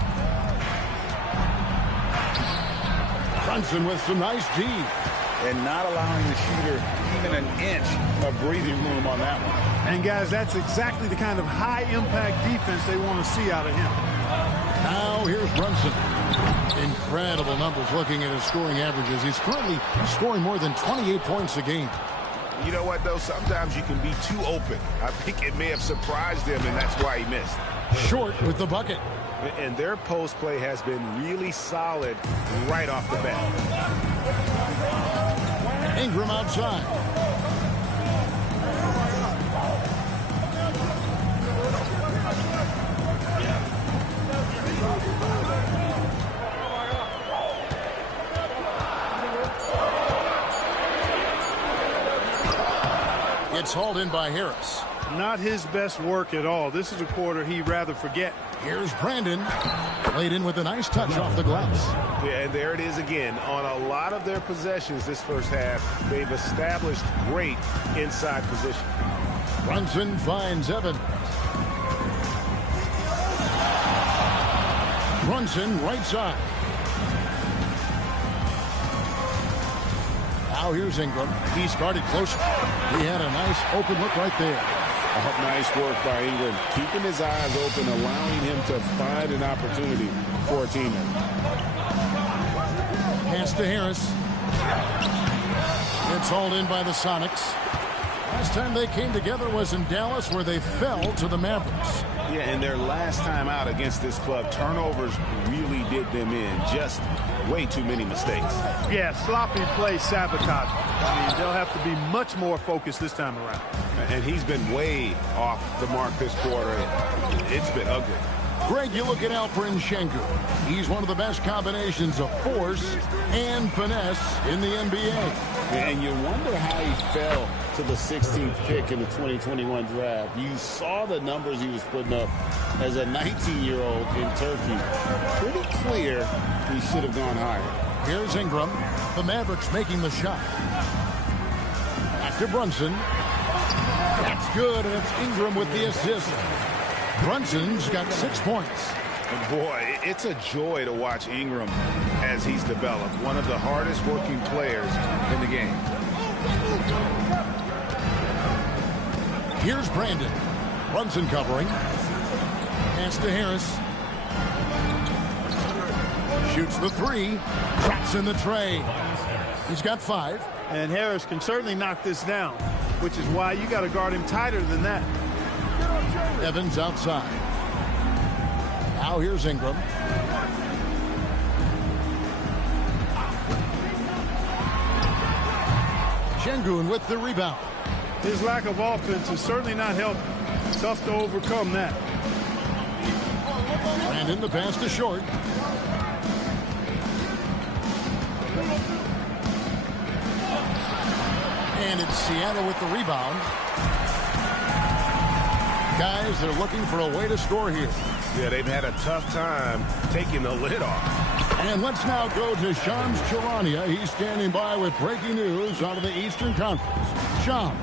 Brunson with some nice D. And not allowing the shooter even an inch of breathing room on that one. And, guys, that's exactly the kind of high-impact defense they want to see out of him. Now here's Brunson. Incredible numbers looking at his scoring averages. He's currently scoring more than 28 points a game. You know what, though? Sometimes you can be too open. I think it may have surprised him, and that's why he missed. Short with the bucket. And their post play has been really solid right off the bat. Ingram outside. It's hauled in by Harris. Not his best work at all. This is a quarter he'd rather forget. Here's Brandon. Laid in with a nice touch off the glass. Yeah, and there it is again. On a lot of their possessions this first half, they've established great inside position. Brunson finds Evans. Brunson right side. Now here's Ingram. He started close. He had a nice open look right there. Oh, nice work by Ingram. Keeping his eyes open, allowing him to find an opportunity for a teammate. Pass to Harris. It's hauled in by the Sonics. Last time they came together was in Dallas, where they fell to the Mavericks. Yeah, and their last time out against this club, turnovers really did them in. Just way too many mistakes. Yeah, sloppy play sabotage. I mean, they'll have to be much more focused this time around. And he's been way off the mark this quarter. It's been ugly. Greg, you look at Alperen Sengun. He's one of the best combinations of force and finesse in the NBA. And you wonder how he fell to the 16th pick in the 2021 draft. You saw the numbers he was putting up as a 19-year-old in Turkey. Pretty clear he should have gone higher. Here's Ingram. The Mavericks making the shot. Back to Brunson. That's good, and it's Ingram with the assist. Brunson's got 6 points. And boy, it's a joy to watch Ingram as he's developed. One of the hardest working players in the game. Here's Brandon. Brunson covering. Pass to Harris. Shoots the 3. Drops in the tray. He's got 5. And Harris can certainly knock this down, which is why you got to guard him tighter than that. Evans outside. Now here's Ingram. Sengun with the rebound. His lack of offense is certainly not helping. Tough to overcome that. Brandon, the pass to Short. And it's Seattle with the rebound. Guys, they're looking for a way to score here. Yeah, they've had a tough time taking the lid off. And let's now go to Shams Charania. He's standing by with breaking news out of the Eastern Conference. Shams.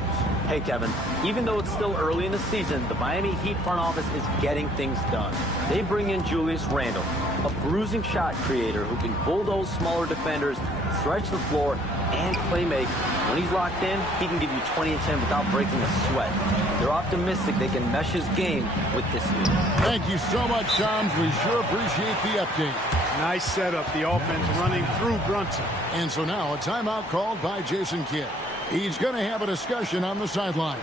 Hey, Kevin. Even though it's still early in the season, the Miami Heat front office is getting things done. They bring in Julius Randle, a bruising shot creator who can bulldoze smaller defenders, stretch the floor, and play make. When he's locked in, he can give you 20 and 10 without breaking a sweat. They're optimistic they can mesh his game with this unit. Thank you so much, Shams. We sure appreciate the update. Nice setup, the offense running through Brunson. And so now a timeout called by Jason Kidd. He's going to have a discussion on the sideline.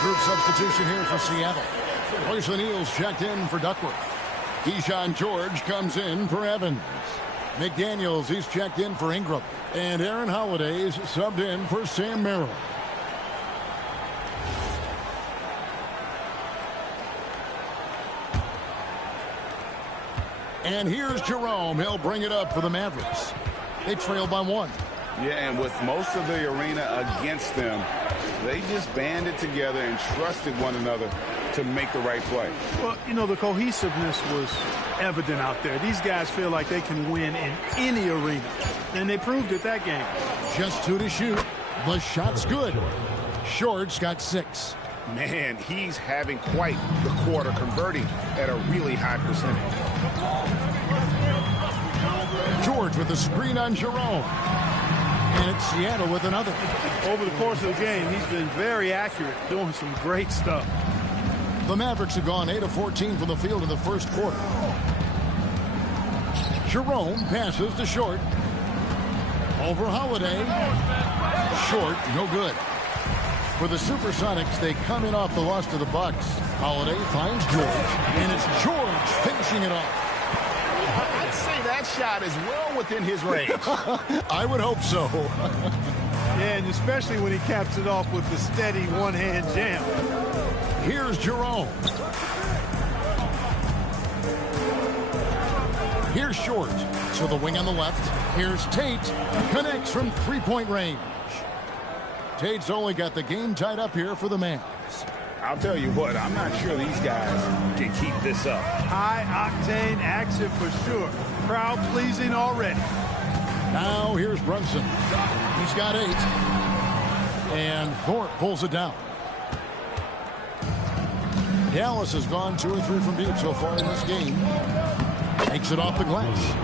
Group substitution here for Seattle. Royce O'Neal's checked in for Duckworth. Keyshawn George comes in for Evans. McDaniels, he's checked in for Ingram. And Aaron Holiday's subbed in for Sam Merrill. And here's Jerome. He'll bring it up for the Mavericks. They trail by 1. Yeah, and with most of the arena against them, They just banded together and trusted one another to make the right play. Well, you know, the cohesiveness was evident out there. These guys feel like they can win in any arena, and they proved it that game. Just 2 to shoot. The shot's good. Short's got 6. Man, he's having quite the quarter, converting at a really high percentage. George with the screen on Jerome. And it's Seattle with another. Over the course of the game, he's been very accurate, doing some great stuff. The Mavericks have gone 8 of 14 from the field in the first quarter. Jerome passes to Short. Over Holiday. Short, no good. For the Supersonics, they come in off the loss to the Bucks. Holiday finds George, and it's George finishing it off. I'd say that shot is well within his range. I would hope so. Yeah, and especially when he caps it off with the steady one-hand jam. Here's Jerome. Here's Short. To the wing on the left. Here's Tate. Connects from three-point range. Tate's only got the game tied up here for the Mavs. I'll tell you what, I'm not sure these guys can keep this up. High-octane action for sure. Crowd-pleasing already. Now here's Brunson. He's got 8. And Thorpe pulls it down. Dallas has gone 2 or 3 from deep so far in this game. Takes it off the glass.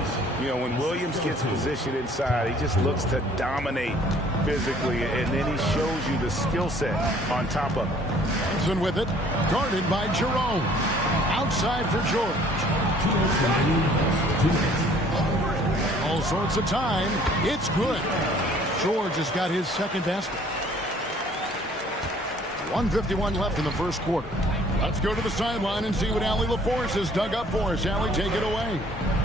You know, when Williams gets positioned inside, he just looks to dominate physically, and then he shows you the skill set on top of it. Brunson with it, guarded by Jerome. Outside for George. All sorts of time. It's good. George has got his second basket. 1:51 left in the first quarter. Let's go to the sideline and see what Allie LaForce has dug up for us. Allie, take it away.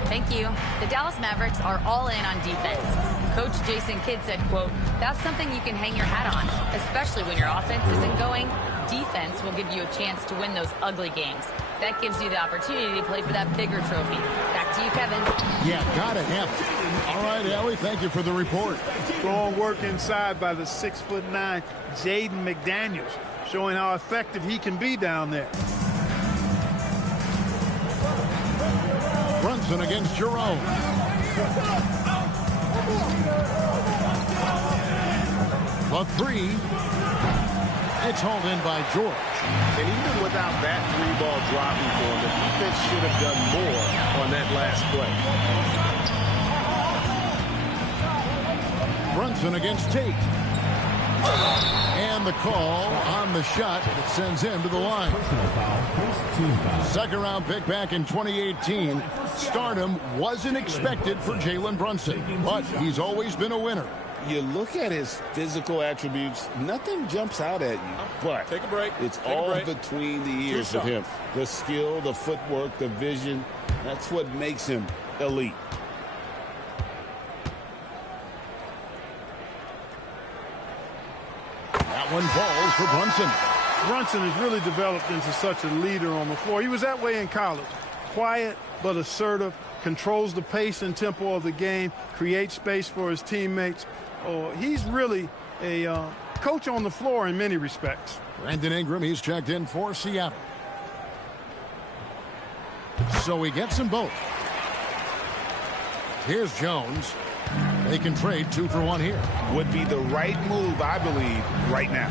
Thank you. The Dallas Mavericks are all in on defense. Coach Jason Kidd said, quote, "That's something you can hang your hat on, especially when your offense isn't going. Defense will give you a chance to win those ugly games. That gives you the opportunity to play for that bigger trophy." Back to you, Kevin. Yeah, got it, All right, Allie, thank you for the report. Strong work inside by the 6'9" Jaden McDaniels, showing how effective he can be down there. Brunson against Jerome. The 3. It's hauled in by George. And even without that 3-ball dropping for him, the defense should have done more on that last play. Brunson against Tate. And the call on the shot that sends him to the line. Second round pick back in 2018. Stardom wasn't expected for Jalen Brunson, but he's always been a winner. You look at his physical attributes, nothing jumps out at you. But take a break. It's all between the ears with him. The skill, the footwork, the vision, that's what makes him elite. That one falls for Brunson. Brunson has really developed into such a leader on the floor. He was that way in college. Quiet but assertive, controls the pace and tempo of the game, creates space for his teammates. Oh, he's really a coach on the floor in many respects. Brandon Ingram, he's checked in for Seattle. So he gets them both. Here's Jones. They can trade 2 for 1 here. Would be the right move, I believe, right now.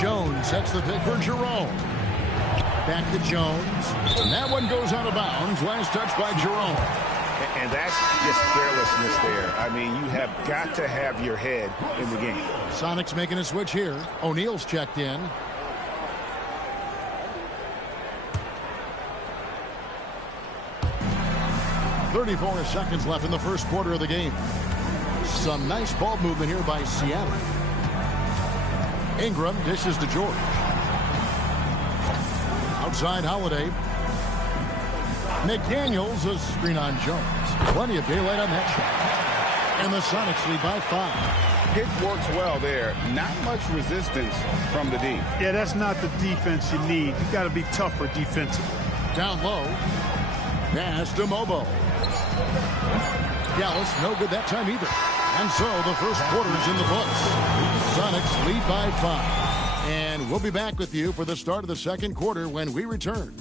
Jones sets the pick for Jerome. Back to Jones. And that one goes out of bounds. Last touch by Jerome. And that's just carelessness there. I mean, you have got to have your head in the game. Sonics making a switch here. O'Neal's checked in. .34 seconds left in the first quarter of the game. Some nice ball movement here by Seattle. Ingram dishes to George. Outside Holiday. McDaniels, a screen on Jones. Plenty of daylight on that shot. And the Sonics lead by 5. Pick works well there. Not much resistance from the D. Yeah, that's not the defense you need. You got to be tougher defensively. Down low. Pass to Mobo. Dallas no good that time either. And so the first quarter is in the books. Sonics lead by 5. And we'll be back with you for the start of the second quarter when we return.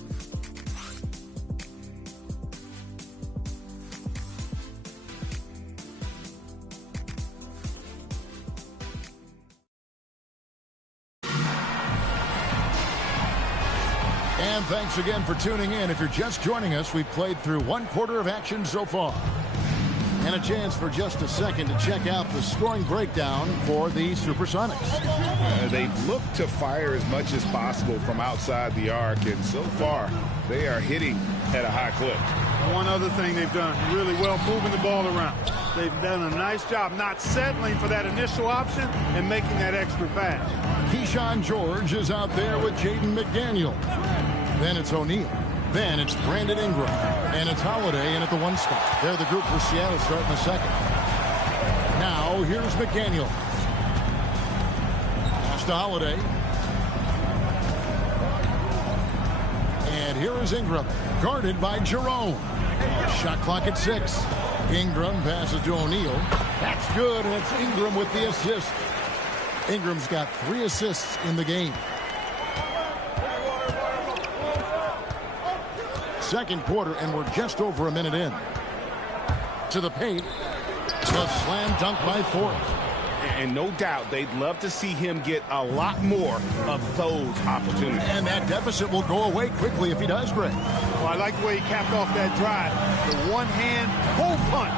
And thanks again for tuning in. If you're just joining us, we've played through one quarter of action so far. And a chance for just a second to check out the scoring breakdown for the Supersonics. They've looked to fire as much as possible from outside the arc, and so far they are hitting at a high clip. One other thing they've done really well, moving the ball around. They've done a nice job not settling for that initial option and making that extra pass. Keyshawn George is out there with Jaden McDaniel. Then it's O'Neal. Then it's Brandon Ingram. And it's Holiday in at the 1 spot. They're the group for Seattle starting the second. Now here's McDaniel. Pass to Holiday. And here is Ingram. Guarded by Jerome. Shot clock at 6. Ingram passes to O'Neal. That's good, and it's Ingram with the assist. Ingram's got 3 assists in the game. Second quarter, and we're just over a minute in. To the paint. The slam dunk by Ford. And no doubt they'd love to see him get a lot more of those opportunities. And that deficit will go away quickly if he does, Greg. Well, I like the way he capped off that drive. The one-hand hole punch.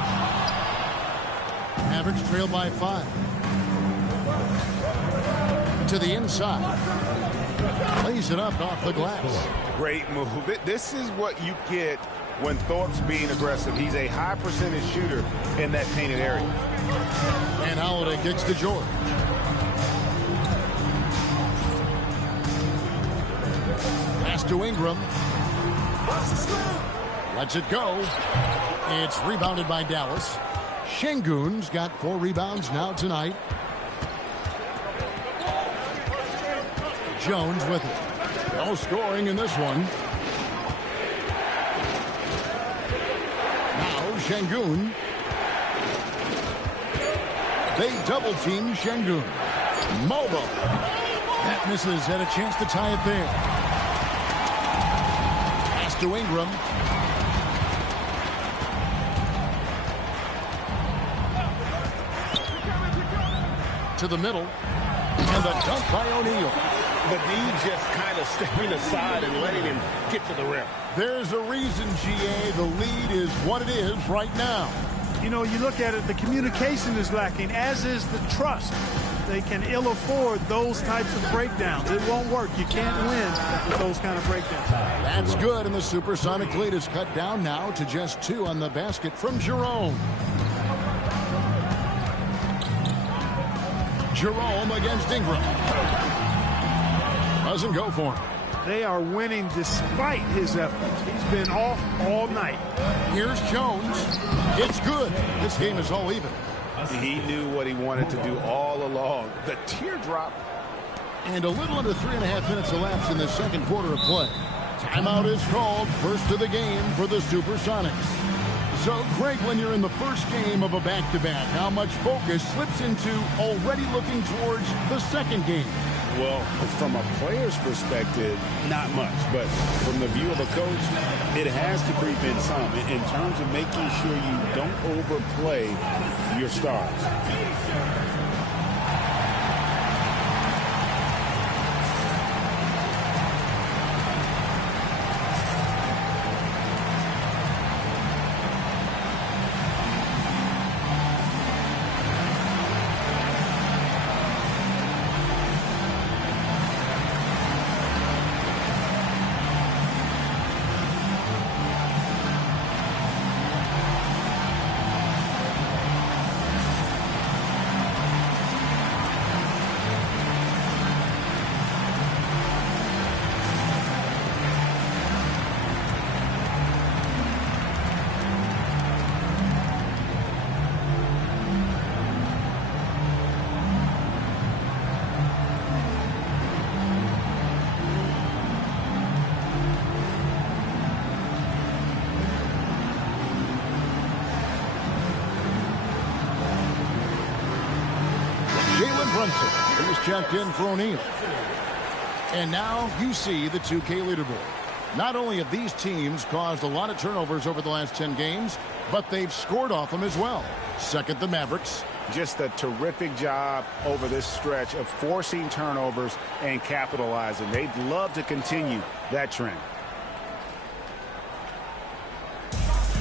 Mavericks trail by 5. To the inside. Lays it up off the glass. Great move. This is what you get when Thorpe's being aggressive. He's a high percentage shooter in that painted area. And Holiday kicks to George. Pass to Ingram. Lets it go. It's rebounded by Dallas. Şengün's got 4 rebounds now tonight. Jones with it. No scoring in this one. Now Şengün. They double team Şengün. Mobile. That misses. Had a chance to tie it there. Pass to Ingram. To the middle. And the dunk by O'Neal. But he just kind of stepping aside and letting him get to the rim. There's a reason, GA. The lead is what it is right now. You know, you look at it, the communication is lacking, as is the trust. They can ill afford those types of breakdowns. It won't work. You can't win with those kind of breakdowns. That's good, and the Supersonic lead is cut down now to just 2 on the basket from Jerome. Jerome against Ingram. Doesn't go for him. They are winning despite his efforts. He's been off all night. Here's Jones. It's good. This game is all even. He knew what he wanted to do all along. The teardrop. And a little under 3.5 minutes elapsed in the second quarter of play. Timeout is called. First of the game for the Supersonics. So, Greg, when you're in the first game of a back-to-back, how much focus slips into already looking towards the second game? Well, from a player's perspective, not much. But from the view of a coach, it has to creep in some in terms of making sure you don't overplay your stars. Brunson. He's checked in for O'Neal. And now you see the 2K leaderboard. Not only have these teams caused a lot of turnovers over the last 10 games, but they've scored off them as well. Second, the Mavericks. Just a terrific job over this stretch of forcing turnovers and capitalizing. They'd love to continue that trend.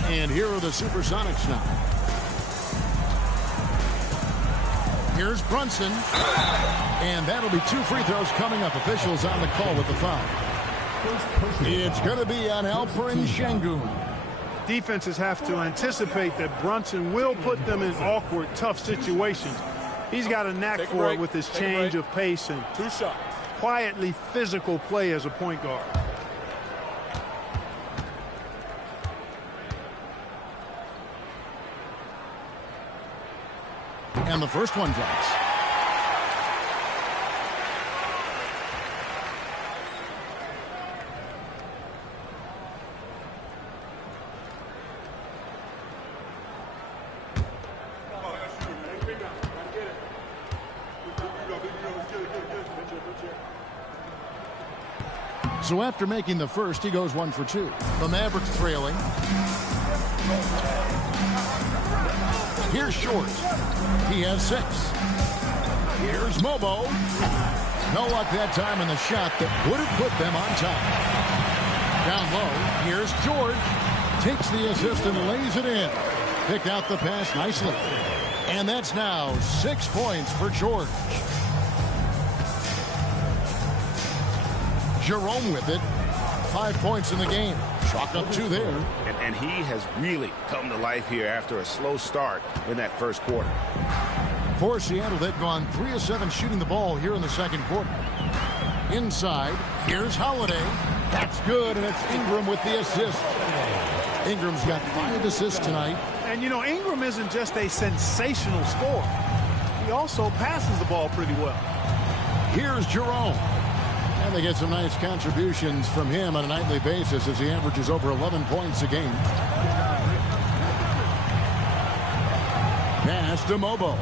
And here are the Supersonics now. Here's Brunson. And that'll be 2 free throws coming up. Officials on the call with the foul. It's going to be on Alperen Şengün. Defenses have to anticipate that Brunson will put them in awkward, tough situations. He's got a knack for it with his change of pace and quietly physical play as a point guard. And the first one drops. So after making the first, he goes 1 for 2. The Mavericks trailing. Here's Short. He has 6. Here's Mobo. No luck that time in the shot that would have put them on top. Down low, here's George. Takes the assist and lays it in. Picked out the pass nicely. And that's now 6 points for George. Jerome with it. 5 points in the game. Chalk up 2 there. And he has really come to life here after a slow start in that first quarter. For Seattle, they've gone 3 of 7 shooting the ball here in the second quarter. Inside, here's Holiday. That's good, and it's Ingram with the assist. Ingram's got 5 assists tonight. And, you know, Ingram isn't just a sensational scorer. He also passes the ball pretty well. Here's Jerome. And they get some nice contributions from him on a nightly basis as he averages over 11 points a game. Pass to Mobo.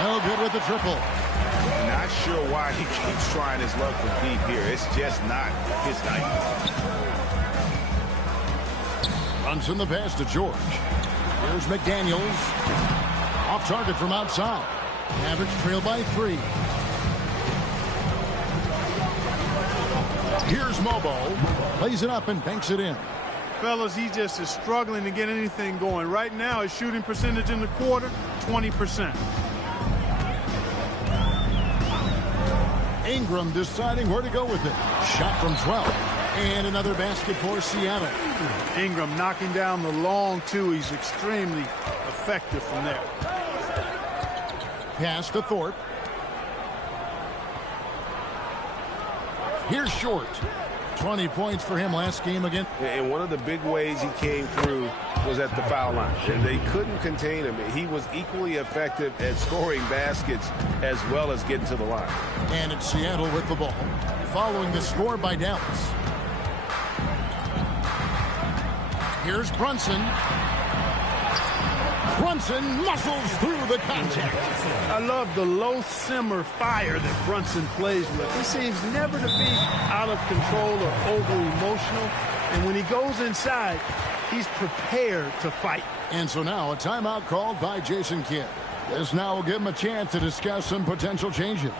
No good with the triple. Not sure why he keeps trying his luck from deep here. It's just not his night. Brunson the pass to George. Here's McDaniels. Off target from outside. Mavericks trail by 3. Here's Mobo. Lays it up and banks it in. Fellas, he just is struggling to get anything going. Right now, his shooting percentage in the quarter, 20%. Ingram deciding where to go with it. Shot from 12. And another basket for Seattle. Ingram knocking down the long 2. He's extremely effective from there. Pass to Thorpe. Here's Short. 20 points for him last game again. And one of the big ways he came through was at the foul line. They couldn't contain him. He was equally effective at scoring baskets as well as getting to the line. And it's Seattle with the ball. Following the score by Dallas. Here's Brunson. Brunson muscles through the contact. I love the low simmer fire that Brunson plays with. He seems never to be out of control or over emotional. And when he goes inside, he's prepared to fight. And so now a timeout called by Jason Kidd. This now will give him a chance to discuss some potential changes.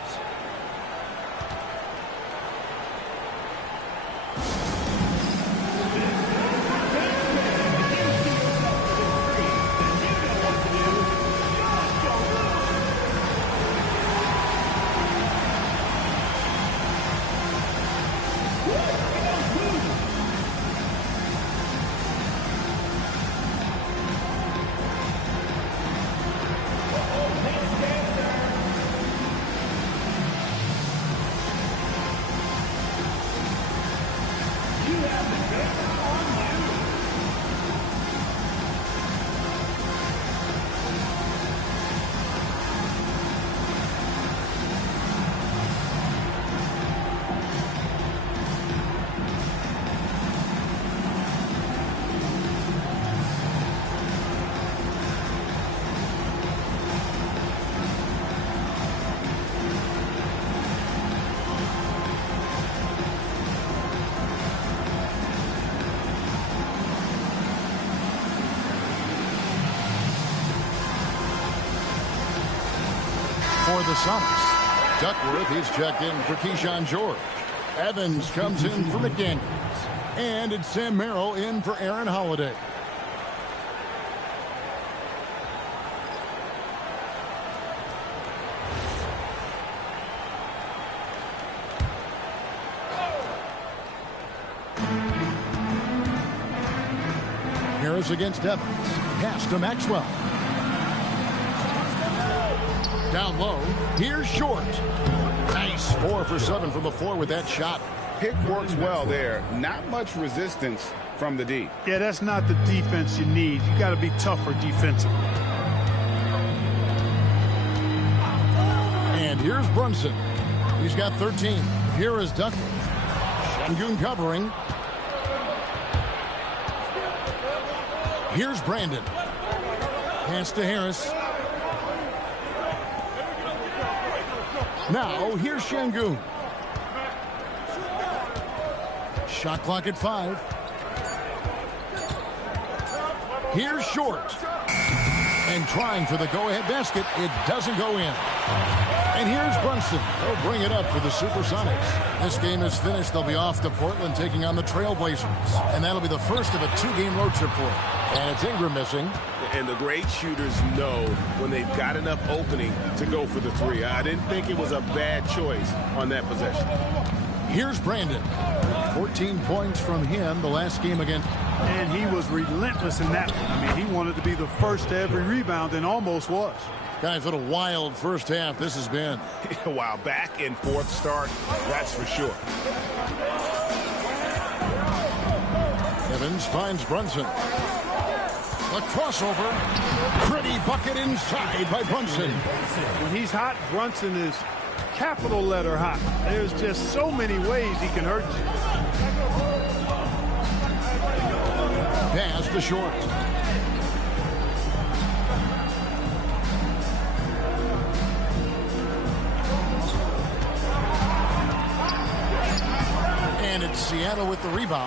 for the Sonics. Duckworth is checked in for Keyshawn George. Evans comes in for McDaniels. And it's Sam Merrill in for Aaron Holiday. Harris against Evans. Pass to Maxwell. Down low. Here's Short. Nice 4 for 7 from the floor with that shot. Pick works well there. Not much resistance from the D. Yeah, that's not the defense you need. You got to be tougher defensively. And here's Brunson. He's got 13. Here is Duckworth. Şengün covering. Here's Brandon. Pass to Harris. Now, here's Şengün. Shot clock at 5. Here's Short. And trying for the go-ahead basket. It doesn't go in. And here's Brunson. They'll bring it up for the Supersonics. This game is finished. They'll be off to Portland taking on the Trailblazers. And that'll be the first of a 2-game road trip for them. And it's Ingram missing. And the great shooters know when they've got enough opening to go for the 3. I didn't think it was a bad choice on that possession. Here's Brandon. 14 points from him the last game again. And he was relentless in that one. I mean, he wanted to be the first to every rebound and almost was. Guys, what a wild first half this has been. Wow, back in fourth start, that's for sure. Evans finds Brunson. The crossover. Pretty bucket inside by Brunson. When he's hot, Brunson is capital letter hot. There's just so many ways he can hurt you. Pass to Short. And it's Seattle with the rebound.